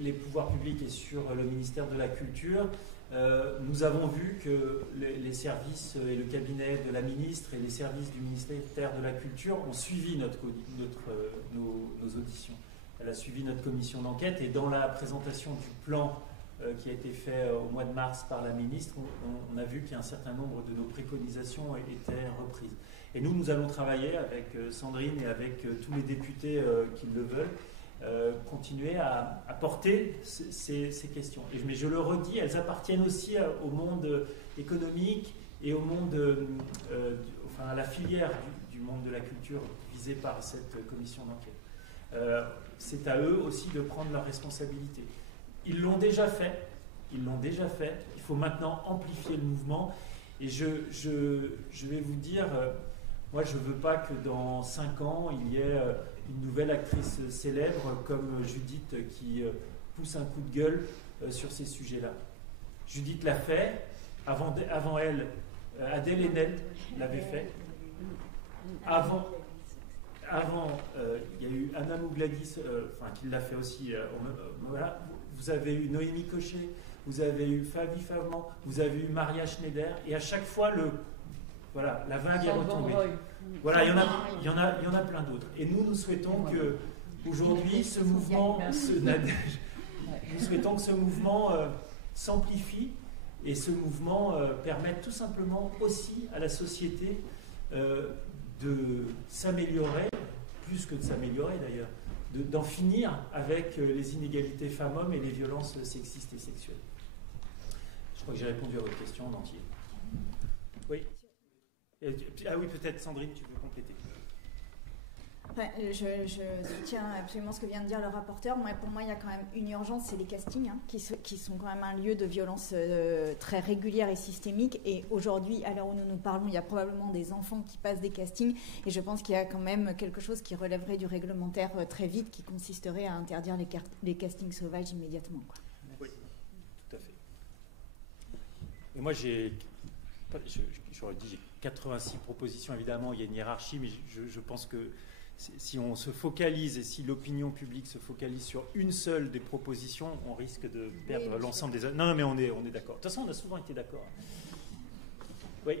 les pouvoirs publics et sur le ministère de la Culture, nous avons vu que les services et le cabinet de la ministre et les services du ministère de la Culture ont suivi nos auditions. Elle a suivi notre commission d'enquête et dans la présentation du plan qui a été fait au mois de mars par la ministre, on a vu qu'un certain nombre de nos préconisations étaient reprises. Et nous allons travailler avec Sandrine et avec tous les députés qui le veulent, continuer à porter ces questions. Mais je le redis, elles appartiennent aussi au monde économique et au monde, à la filière du monde de la culture visée par cette commission d'enquête. C'est à eux aussi de prendre leurs responsabilités. Ils l'ont déjà fait. Il faut maintenant amplifier le mouvement. Et je vais vous dire, moi je ne veux pas que dans 5 ans, il y ait une nouvelle actrice célèbre comme Judith qui pousse un coup de gueule sur ces sujets-là. Judith l'a fait. Avant elle, Adèle Haenel l'avait fait. Avant, il y a eu Anna Mougladis, qui l'a fait aussi. Voilà. Vous avez eu Noémie Cochet, vous avez eu Fabi Favman, vous avez eu Maria Schneider, et à chaque fois, la vague est retombée. Voilà, il y en a plein d'autres. Et nous souhaitons que aujourd'hui, ce mouvement, nous souhaitons que ce mouvement s'amplifie et ce mouvement permette tout simplement aussi à la société de s'améliorer, plus que de s'améliorer d'ailleurs, d'en finir avec les inégalités femmes-hommes et les violences sexistes et sexuelles. Je crois que j'ai répondu à votre question en entier. Oui. Ah oui, peut-être Sandrine, tu veux compléter. Je soutiens absolument ce que vient de dire le rapporteur. Pour moi, il y a quand même une urgence, c'est les castings, qui sont quand même un lieu de violence très régulière et systémique. Et aujourd'hui, à l'heure où nous parlons, il y a probablement des enfants qui passent des castings. Et je pense qu'il y a quand même quelque chose qui relèverait du réglementaire très vite, qui consisterait à interdire les castings sauvages immédiatement. Oui, tout à fait. Et moi, j'aurais dit, j'ai 86 propositions, évidemment, il y a une hiérarchie, mais je pense que si on se focalise et si l'opinion publique se focalise sur une seule des propositions, on risque de perdre l'ensemble des... Non, mais on est d'accord. De toute façon, on a souvent été d'accord. Oui.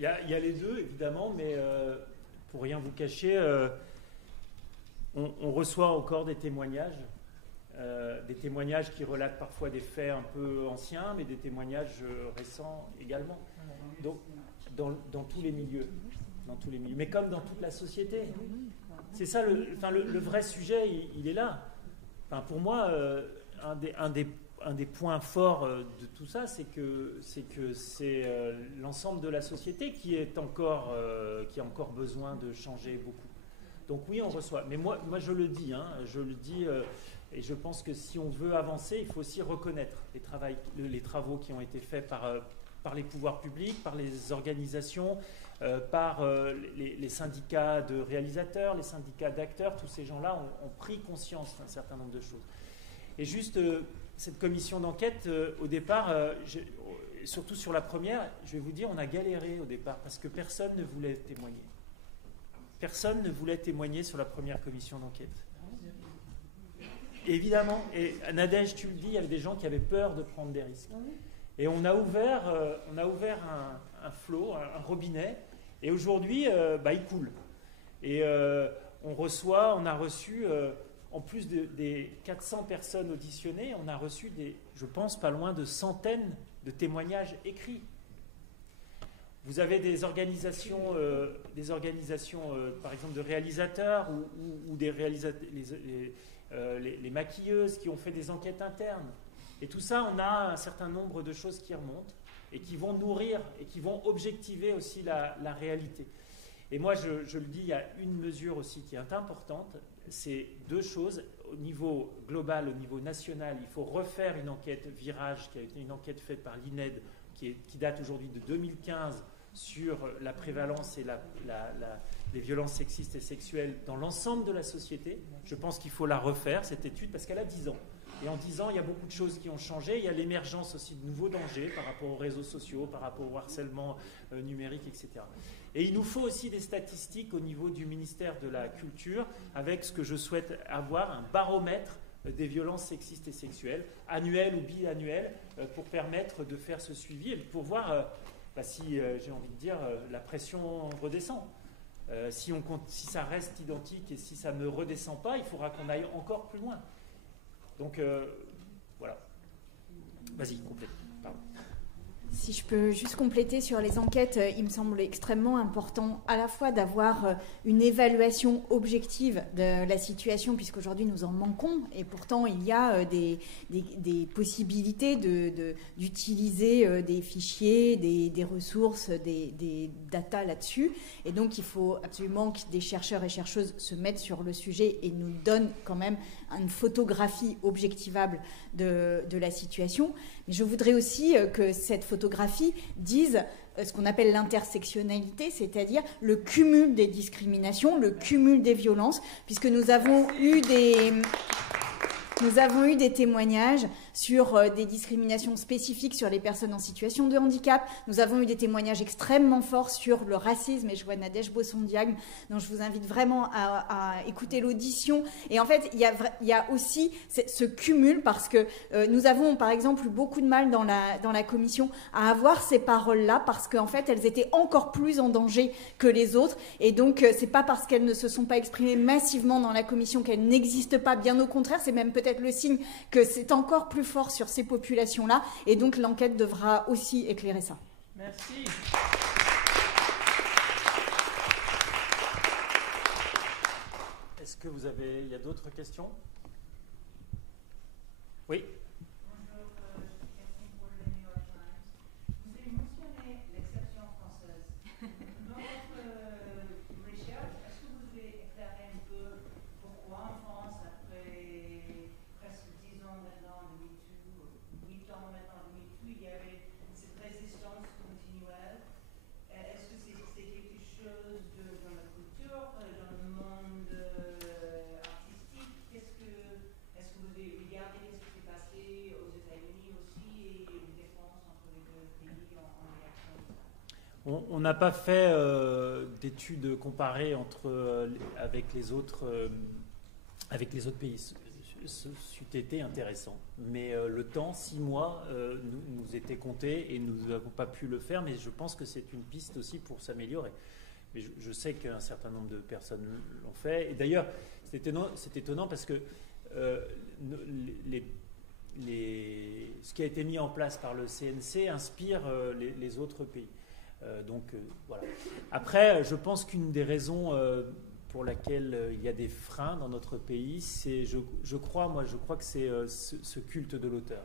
Il y a les deux, évidemment, mais pour rien vous cacher, on reçoit encore des témoignages qui relatent parfois des faits un peu anciens, mais des témoignages récents également. Donc, dans tous les milieux. Mais comme dans toute la société. C'est ça, le vrai sujet, il est là. Pour moi, un des points forts de tout ça, c'est que c'est l'ensemble de la société qui a encore besoin de changer beaucoup. Donc oui, on reçoit. Mais moi je le dis, et je pense que si on veut avancer, il faut aussi reconnaître les travaux qui ont été faits par les pouvoirs publics, par les organisations, par les syndicats de réalisateurs, les syndicats d'acteurs. Tous ces gens-là ont pris conscience d'un certain nombre de choses. Et juste, cette commission d'enquête, au départ, surtout sur la première, je vais vous dire, on a galéré au départ parce que personne ne voulait témoigner. Personne ne voulait témoigner sur la première commission d'enquête. Évidemment, et Nadège, tu le dis, il y avait des gens qui avaient peur de prendre des risques. Et on a ouvert un flot, un robinet, et aujourd'hui, il coule. Et on a reçu, en plus des 400 personnes auditionnées, on a reçu je pense, pas loin de centaines de témoignages écrits. Vous avez des organisations par exemple de réalisateurs ou des les maquilleuses qui ont fait des enquêtes internes. Et tout ça, on a un certain nombre de choses qui remontent et qui vont nourrir et qui vont objectiver aussi la réalité. Et moi, je le dis, il y a une mesure aussi qui est importante, c'est deux choses. Au niveau global, au niveau national, il faut refaire une enquête virage, qui a été une enquête faite par l'INED, qui date aujourd'hui de 2015, sur la prévalence et les violences sexistes et sexuelles dans l'ensemble de la société. Je pense qu'il faut la refaire, cette étude, parce qu'elle a 10 ans. Et en 10 ans, il y a beaucoup de choses qui ont changé. Il y a l'émergence aussi de nouveaux dangers par rapport aux réseaux sociaux, par rapport au harcèlement numérique, etc. Et il nous faut aussi des statistiques au niveau du ministère de la Culture, avec ce que je souhaite avoir, un baromètre des violences sexistes et sexuelles, annuel ou biannuel, pour permettre de faire ce suivi et pour voir si, j'ai envie de dire, la pression redescend. Si ça reste identique et si ça ne redescend pas, il faudra qu'on aille encore plus loin. Donc, voilà. Vas-y, complète. Pardon. Si je peux juste compléter sur les enquêtes, il me semble extrêmement important à la fois d'avoir une évaluation objective de la situation, puisqu'aujourd'hui nous en manquons, et pourtant il y a des possibilités d'utiliser des fichiers, des ressources, des datas là-dessus. Et donc il faut absolument que des chercheurs et chercheuses se mettent sur le sujet et nous donnent quand même une photographie objectivable de la situation. Mais je voudrais aussi que cette photographie dise ce qu'on appelle l'intersectionnalité, c'est-à-dire le cumul des discriminations, le cumul des violences, puisque nous avons eu des témoignages sur des discriminations spécifiques sur les personnes en situation de handicap. Nous avons eu des témoignages extrêmement forts sur le racisme, et je vois Nadège Bosson-Diagne, dont je vous invite vraiment à écouter l'audition. Et en fait, il y a aussi ce cumul, parce que nous avons, par exemple, eu beaucoup de mal dans la commission à avoir ces paroles-là, parce qu'en fait, elles étaient encore plus en danger que les autres. Et donc, c'est pas parce qu'elles ne se sont pas exprimées massivement dans la commission qu'elles n'existent pas. Bien au contraire, c'est même peut-être le signe que c'est encore plus fort sur ces populations-là, et donc l'enquête devra aussi éclairer ça. Merci. Est-ce que il y a d'autres questions? Oui. Bonjour, je suis Catherine pour le New York Times. Vous avez mentionné l'exception française. Dans votre recherche, est-ce que vous pouvez éclairer un peu pourquoi en France, après presque 10 ans maintenant de MeToo, 8 ans maintenant de MeToo, il y avait cette résistance continuelle? Est-ce que c'est quelque chose dans la culture, dans le monde artistique? Est-ce que vous avez regardé ce qui s'est passé aux États-Unis aussi, et une différence entre les deux pays en réaction à ça? On n'a pas fait d'études comparées avec les autres pays. C'eût été intéressant. Mais le temps, 6 mois, nous était compté et nous n'avons pas pu le faire, mais je pense que c'est une piste aussi pour s'améliorer. Mais je sais qu'un certain nombre de personnes l'ont fait. Et d'ailleurs, c'est étonnant parce que ce qui a été mis en place par le CNC inspire les autres pays. Voilà. Après, je pense qu'une des raisons pour laquelle il y a des freins dans notre pays, c'est, je crois que c'est ce culte de l'auteur.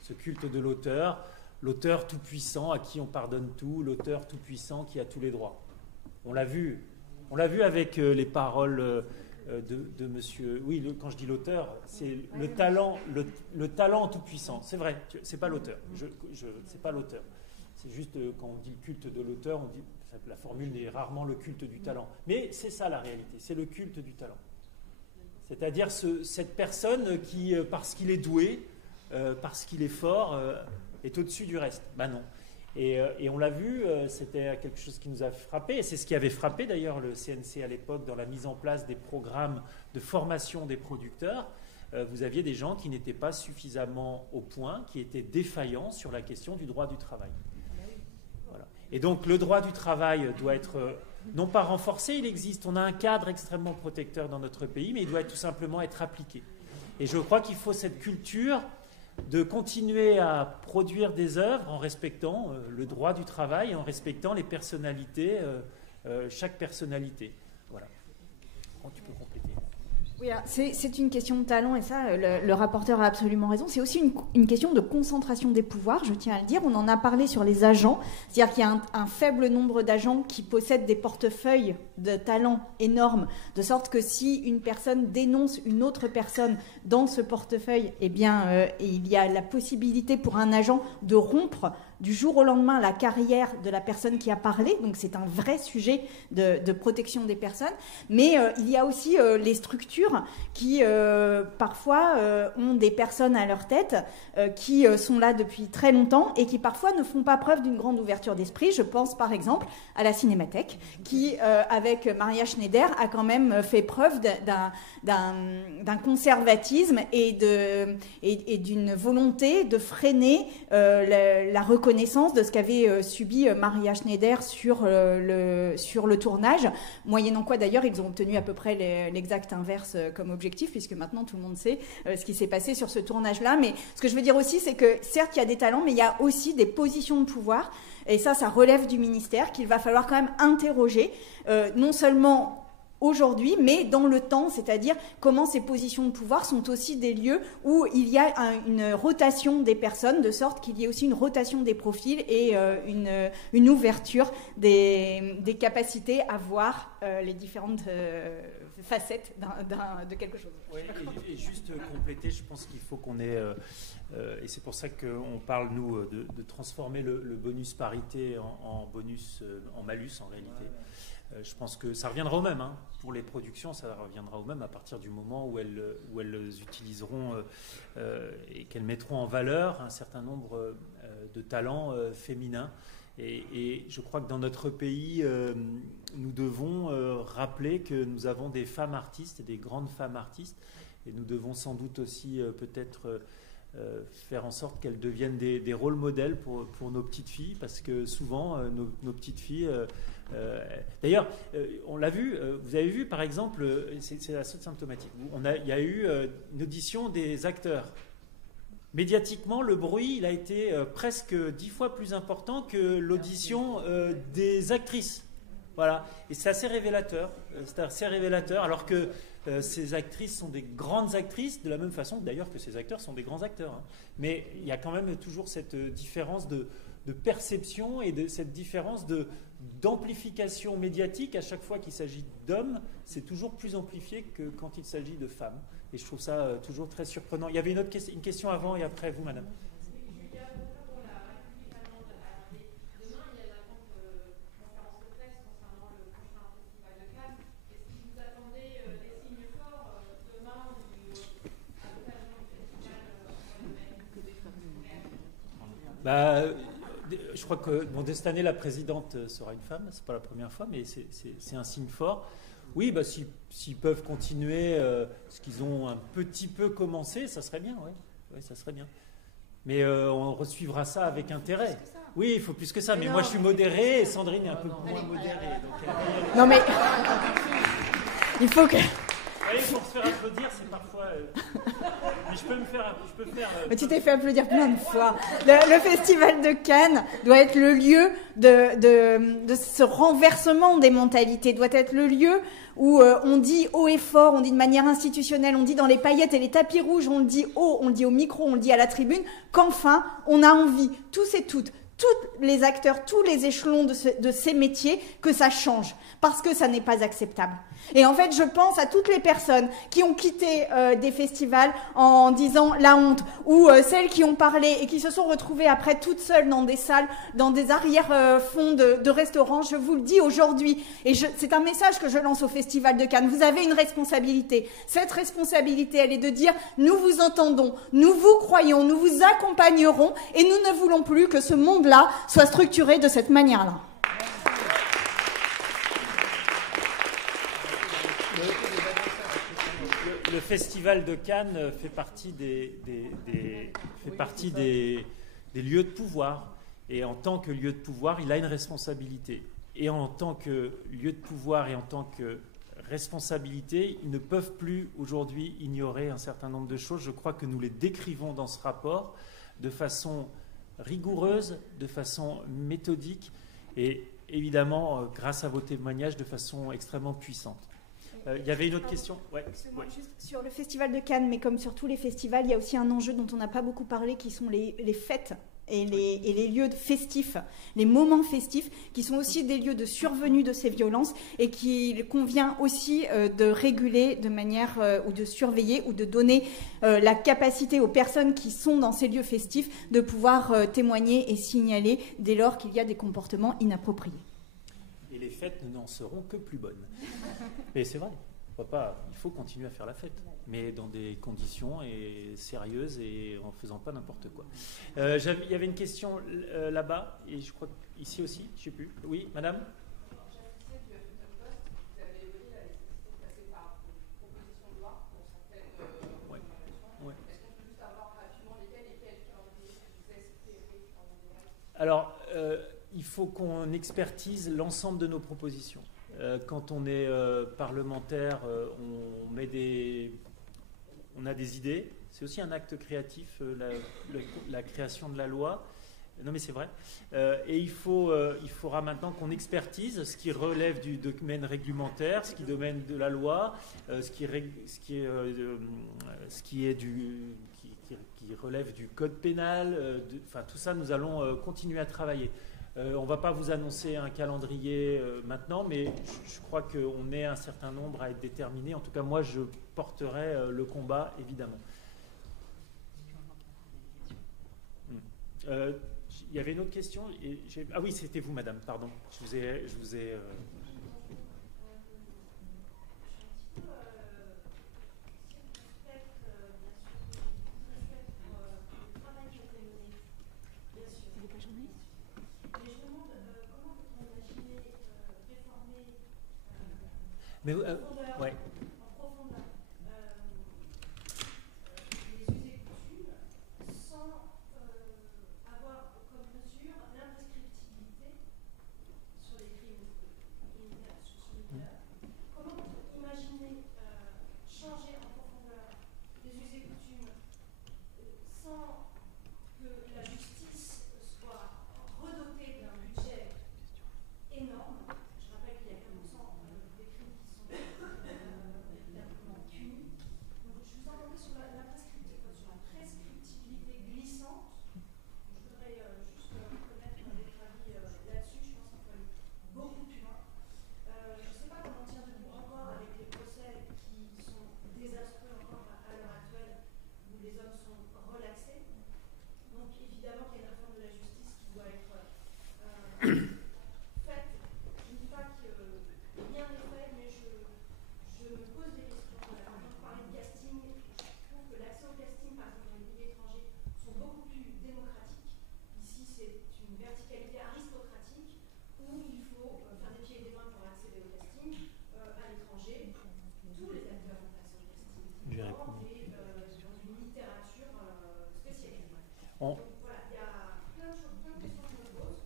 Ce culte de l'auteur tout-puissant à qui on pardonne tout, l'auteur tout-puissant qui a tous les droits. On l'a vu avec les paroles de monsieur... Oui, quand je dis l'auteur, c'est le talent tout-puissant. C'est vrai, c'est pas l'auteur. C'est pas l'auteur. C'est juste quand on dit le culte de l'auteur, on dit, la formule est rarement le culte du talent. Mais c'est ça la réalité, c'est le culte du talent. C'est-à-dire cette personne qui, parce qu'il est doué, parce qu'il est fort, est au-dessus du reste. Ben non. Et on l'a vu, c'était quelque chose qui nous a frappé, et c'est ce qui avait frappé d'ailleurs le CNC à l'époque dans la mise en place des programmes de formation des producteurs. Vous aviez des gens qui n'étaient pas suffisamment au point, qui étaient défaillants sur la question du droit du travail. Voilà. Et donc le droit du travail doit être non pas renforcé, il existe, on a un cadre extrêmement protecteur dans notre pays, mais il doit tout simplement être appliqué. Et je crois qu'il faut cette culture de continuer à produire des œuvres en respectant le droit du travail, en respectant les personnalités, chaque personnalité. Voilà. Bon, tu peux compléter. Oui, c'est une question de talent et ça, le rapporteur a absolument raison. C'est aussi une question de concentration des pouvoirs, je tiens à le dire. On en a parlé sur les agents, c'est-à-dire qu'il y a un faible nombre d'agents qui possèdent des portefeuilles de talents énormes, de sorte que si une personne dénonce une autre personne dans ce portefeuille, eh bien, il y a la possibilité pour un agent de rompre du jour au lendemain la carrière de la personne qui a parlé. Donc c'est un vrai sujet de protection des personnes. Mais il y a aussi les structures qui parfois ont des personnes à leur tête qui sont là depuis très longtemps et qui parfois ne font pas preuve d'une grande ouverture d'esprit. Je pense par exemple à la Cinémathèque qui, avec Maria Schneider, a quand même fait preuve d'un conservatisme et d'une volonté de freiner la reconnaissance de ce qu'avait subi Maria Schneider sur le tournage, moyennant quoi d'ailleurs ils ont obtenu à peu près l'exact inverse comme objectif, puisque maintenant tout le monde sait ce qui s'est passé sur ce tournage-là. Mais ce que je veux dire aussi, c'est que certes il y a des talents, mais il y a aussi des positions de pouvoir, et ça relève du ministère, qu'il va falloir quand même interroger, non seulement aujourd'hui, mais dans le temps, c'est-à-dire comment ces positions de pouvoir sont aussi des lieux où il y a une rotation des personnes, de sorte qu'il y ait aussi une rotation des profils et une ouverture des capacités à voir les différentes facettes de quelque chose. Oui, et juste compléter, je pense qu'il faut qu'on ait, et c'est pour ça qu'on parle, nous, de transformer le bonus parité en bonus, en malus en réalité. Je pense que ça reviendra au même. Hein. Pour les productions, ça reviendra au même à partir du moment où elles utiliseront et qu'elles mettront en valeur un certain nombre de talents féminins. Et je crois que dans notre pays, nous devons rappeler que nous avons des femmes artistes et des grandes femmes artistes. Et nous devons sans doute aussi peut-être faire en sorte qu'elles deviennent des rôles modèles pour nos petites filles, parce que souvent, nos petites filles... d'ailleurs, on l'a vu, vous avez vu par exemple, c'est assez symptomatique, il y a eu une audition des acteurs. Médiatiquement, le bruit il a été presque 10 fois plus important que l'audition des actrices. Voilà, et c'est assez révélateur. Alors que ces actrices sont des grandes actrices, de la même façon d'ailleurs que ces acteurs sont des grands acteurs. Hein. Mais il y a quand même toujours cette différence de perception et cette différence d'amplification médiatique. À chaque fois qu'il s'agit d'hommes, c'est toujours plus amplifié que quand il s'agit de femmes. Et je trouve ça toujours très surprenant. Il y avait une question avant et après vous, madame. Je crois que cette année, la présidente sera une femme. C'est pas la première fois, mais c'est un signe fort. Oui, s'ils peuvent continuer ce qu'ils ont un petit peu commencé, ça serait bien. Ouais, ça serait bien. Mais on resuivra ça avec intérêt. Oui, il faut plus que ça. Mais moi, je suis modéré et Sandrine est un peu moins modérée. Donc non, mais il faut que... Oui, pour se faire applaudir, c'est parfois... Mais je peux faire... Mais tu t'es fait applaudir plein de fois. Le Festival de Cannes doit être le lieu de ce renversement des mentalités, doit être le lieu où on dit haut et fort, on dit de manière institutionnelle, on dit dans les paillettes et les tapis rouges, on le dit haut, on le dit au micro, on le dit à la tribune, qu'enfin, on a envie, tous et toutes, tous les acteurs, tous les échelons de ces métiers, que ça change, parce que ça n'est pas acceptable. Et en fait, je pense à toutes les personnes qui ont quitté des festivals en disant la honte, ou celles qui ont parlé et qui se sont retrouvées après toutes seules dans des salles, dans des arrière-fonds de restaurants. Je vous le dis aujourd'hui, et c'est un message que je lance au Festival de Cannes. Vous avez une responsabilité. Cette responsabilité, elle est de dire nous vous entendons, nous vous croyons, nous vous accompagnerons, et nous ne voulons plus que ce monde-là soit structuré de cette manière-là. Le Festival de Cannes fait partie des lieux de pouvoir. Et en tant que lieu de pouvoir, il a une responsabilité. Et en tant que lieu de pouvoir et en tant que responsabilités. Ils ne peuvent plus aujourd'hui ignorer un certain nombre de choses. Je crois que nous les décrivons dans ce rapport de façon rigoureuse, de façon méthodique et évidemment, grâce à vos témoignages, de façon extrêmement puissante. Il y avait une autre question. Ouais. Juste sur le Festival de Cannes, mais comme sur tous les festivals, il y a aussi un enjeu dont on n'a pas beaucoup parlé, qui sont les fêtes et les lieux festifs, les moments festifs, qui sont aussi des lieux de survenue de ces violences et qu'il convient aussi de réguler de manière ou de surveiller ou de donner la capacité aux personnes qui sont dans ces lieux festifs de pouvoir témoigner et signaler dès lors qu'il y a des comportements inappropriés. Et les fêtes n'en seront que plus bonnes. Et c'est vrai, il faut continuer à faire la fête, mais dans des conditions sérieuses et en ne faisant pas n'importe quoi. Il y avait une question là-bas, et je crois ici aussi, je ne sais plus. Oui, madame ? Alors, il faut qu'on expertise l'ensemble de nos propositions. Quand on est parlementaire, on a des idées. C'est aussi un acte créatif, la création de la loi. Non, mais c'est vrai. Et il faudra maintenant qu'on expertise ce qui relève du domaine réglementaire, ce qui domaine de la loi, ce qui relève du code pénal. Enfin, tout ça, nous allons continuer à travailler. On ne va pas vous annoncer un calendrier maintenant, mais je crois qu'on est un certain nombre à être déterminés. En tout cas, moi, je porterai le combat, évidemment. Il y avait une autre question. Ah oui, c'était vous, madame, pardon. Je vous ai Mais ouais. En profondeur, les us et coutumes, sans avoir comme mesure l'imprescriptibilité sur les crimes sur les mineurs. Comment imaginer changer en profondeur les us et coutumes sans que la justice soit redotée d'un budget énorme? Je rappelle qu'il y a 15% des crimes qui sont évidemment punis. Donc, je vous entendais sur la prescriptibilité glissante. Je voudrais juste connaître votre avis là-dessus. Je pense qu'il faut aller beaucoup plus loin. Je ne sais pas comment on tient debout encore avec les procès qui sont désastreux encore à l'heure actuelle, où les hommes sont relaxés. Donc, évidemment qu'il y a une réforme de la justice qui doit être faite. Je ne dis pas que rien n'est fait, mais je me pose des questions. Quand on parlait de casting, je trouve que l'accès au casting, par exemple, dans les pays étrangers, sont beaucoup plus démocratiques. Ici, c'est une verticalité aristocratique où il faut faire des pieds et des mains pour accéder au casting. À l'étranger, tous les acteurs ont accès au casting. Et dans une littérature spécialisée. Donc voilà, il y a plein de choses, plein de questions que je me pose.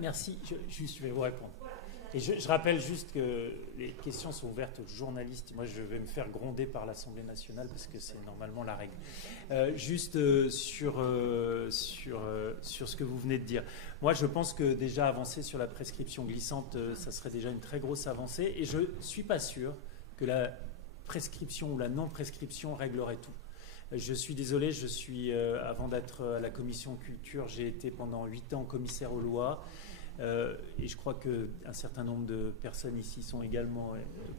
Merci, je vais vous répondre. Et je rappelle juste que les questions sont ouvertes aux journalistes. Moi, je vais me faire gronder par l'Assemblée nationale parce que c'est normalement la règle. Sur ce que vous venez de dire. Moi, je pense que déjà avancer sur la prescription glissante, ça serait déjà une très grosse avancée. Et je ne suis pas sûr que la prescription ou la non-prescription réglerait tout. Je suis désolé, avant d'être à la commission culture, j'ai été pendant 8 ans commissaire aux lois. Et je crois qu'un certain nombre de personnes ici sont également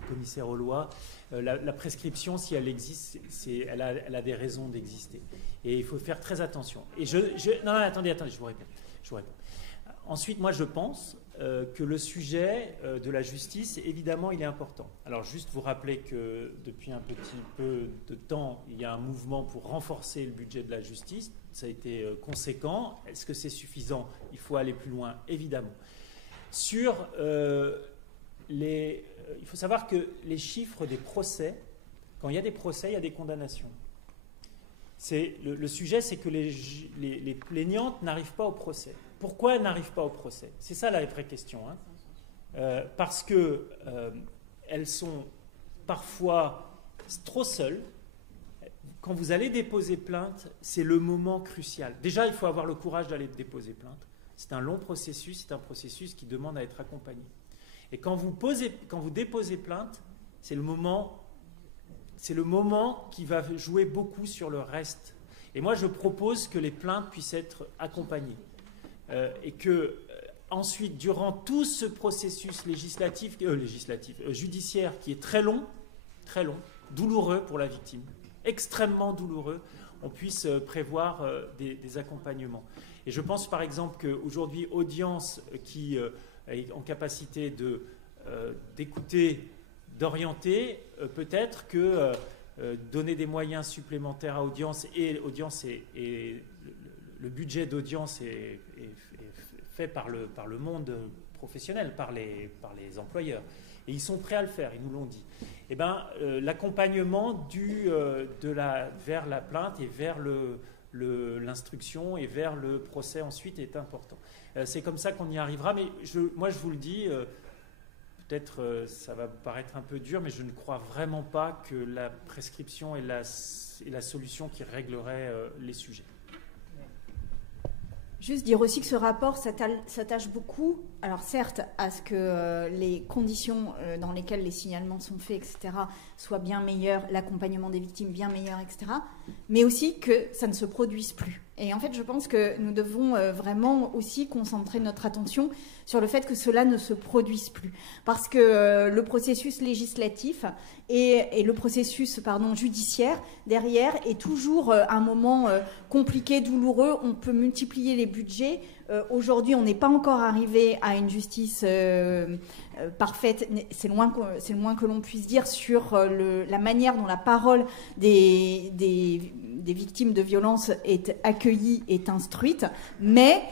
commissaires aux lois. La prescription, si elle existe, elle a des raisons d'exister. Et il faut faire très attention. Et non, attendez, je vous réponds. Ensuite, moi, je pense que le sujet de la justice, évidemment, il est important. Alors, juste vous rappeler que depuis un petit peu de temps, il y a un mouvement pour renforcer le budget de la justice. Ça a été conséquent. Est-ce que c'est suffisant? Il faut aller plus loin, évidemment. Il faut savoir que les chiffres des procès, quand il y a des procès, il y a des condamnations. Le sujet, c'est que les plaignantes n'arrivent pas au procès. Pourquoi elles n'arrivent pas au procès? C'est ça la vraie question. Parce que elles sont parfois trop seules. Quand vous allez déposer plainte, c'est le moment crucial. Déjà, il faut avoir le courage d'aller déposer plainte. C'est un long processus, c'est un processus qui demande à être accompagné. Et quand vous déposez plainte, c'est le moment qui va jouer beaucoup sur le reste. Et moi, je propose que les plaintes puissent être accompagnées. Et que, ensuite, durant tout ce processus judiciaire qui est très long, douloureux pour la victime, extrêmement douloureux, on puisse prévoir des accompagnements. Et je pense par exemple qu'aujourd'hui, Audience qui est en capacité d'écouter, d'orienter, peut-être que donner des moyens supplémentaires à Audience, et le budget d'Audience est fait par le monde professionnel, par les employeurs. Et ils sont prêts à le faire, ils nous l'ont dit. Eh bien, l'accompagnement vers la plainte et vers l'instruction et vers le procès ensuite est important. C'est comme ça qu'on y arrivera, mais moi je vous le dis, peut-être ça va paraître un peu dur, mais je ne crois vraiment pas que la prescription est la solution qui réglerait les sujets. Juste dire aussi que ce rapport s'attache beaucoup, alors certes, à ce que les conditions dans lesquelles les signalements sont faits, etc., soient bien meilleures, l'accompagnement des victimes bien meilleur, etc., mais aussi que ça ne se produise plus. Et en fait, je pense que nous devons vraiment aussi concentrer notre attention sur le fait que cela ne se produise plus. Parce que le processus législatif et le processus judiciaire, derrière, est toujours un moment compliqué, douloureux. On peut multiplier les budgets. Aujourd'hui, on n'est pas encore arrivé à une justice parfaite. C'est le moins que l'on puisse dire sur la manière dont la parole des victimes de violences est accueillie, est instruite. Mais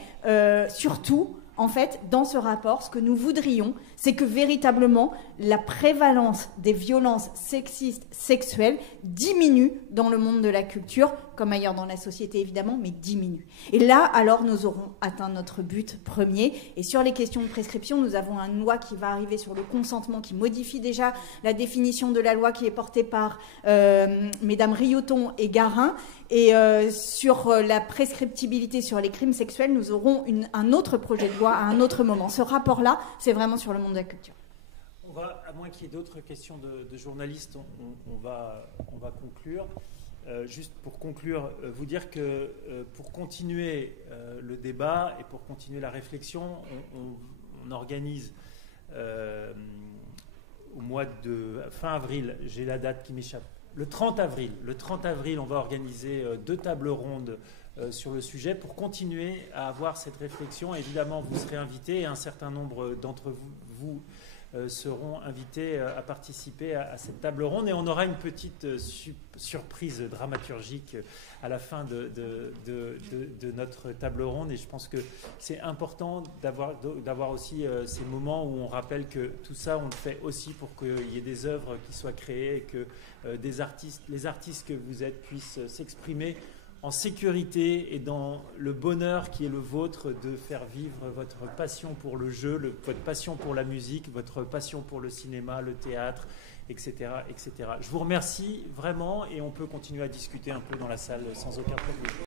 surtout, en fait, dans ce rapport, ce que nous voudrions, c'est que véritablement la prévalence des violences sexistes, sexuelles diminue dans le monde de la culture, comme ailleurs dans la société évidemment, mais diminue. Et là, alors, nous aurons atteint notre but premier. Et sur les questions de prescription, nous avons une loi qui va arriver sur le consentement, qui modifie déjà la définition de la loi qui est portée par mesdames Rioton et Garin. Et sur la prescriptibilité sur les crimes sexuels, nous aurons un autre projet de loi à un autre moment. Ce rapport-là, c'est vraiment sur le monde de la culture. À moins qu'il y ait d'autres questions de journalistes, on va conclure. Juste pour conclure, vous dire que pour continuer le débat et pour continuer la réflexion, on organise au mois de fin avril, j'ai la date qui m'échappe, le 30 avril, on va organiser 2 tables rondes sur le sujet pour continuer à avoir cette réflexion. Évidemment, vous serez invités et un certain nombre d'entre vous seront invités à participer à cette table ronde, et on aura une petite surprise dramaturgique à la fin de notre table ronde. Et je pense que c'est important d'avoir aussi ces moments où on rappelle que tout ça, on le fait aussi pour qu'il y ait des œuvres qui soient créées et que les artistes que vous êtes puissent s'exprimer en sécurité et dans le bonheur qui est le vôtre de faire vivre votre passion pour le jeu, votre passion pour la musique, votre passion pour le cinéma, le théâtre, etc., etc. Je vous remercie vraiment et on peut continuer à discuter un peu dans la salle sans aucun problème.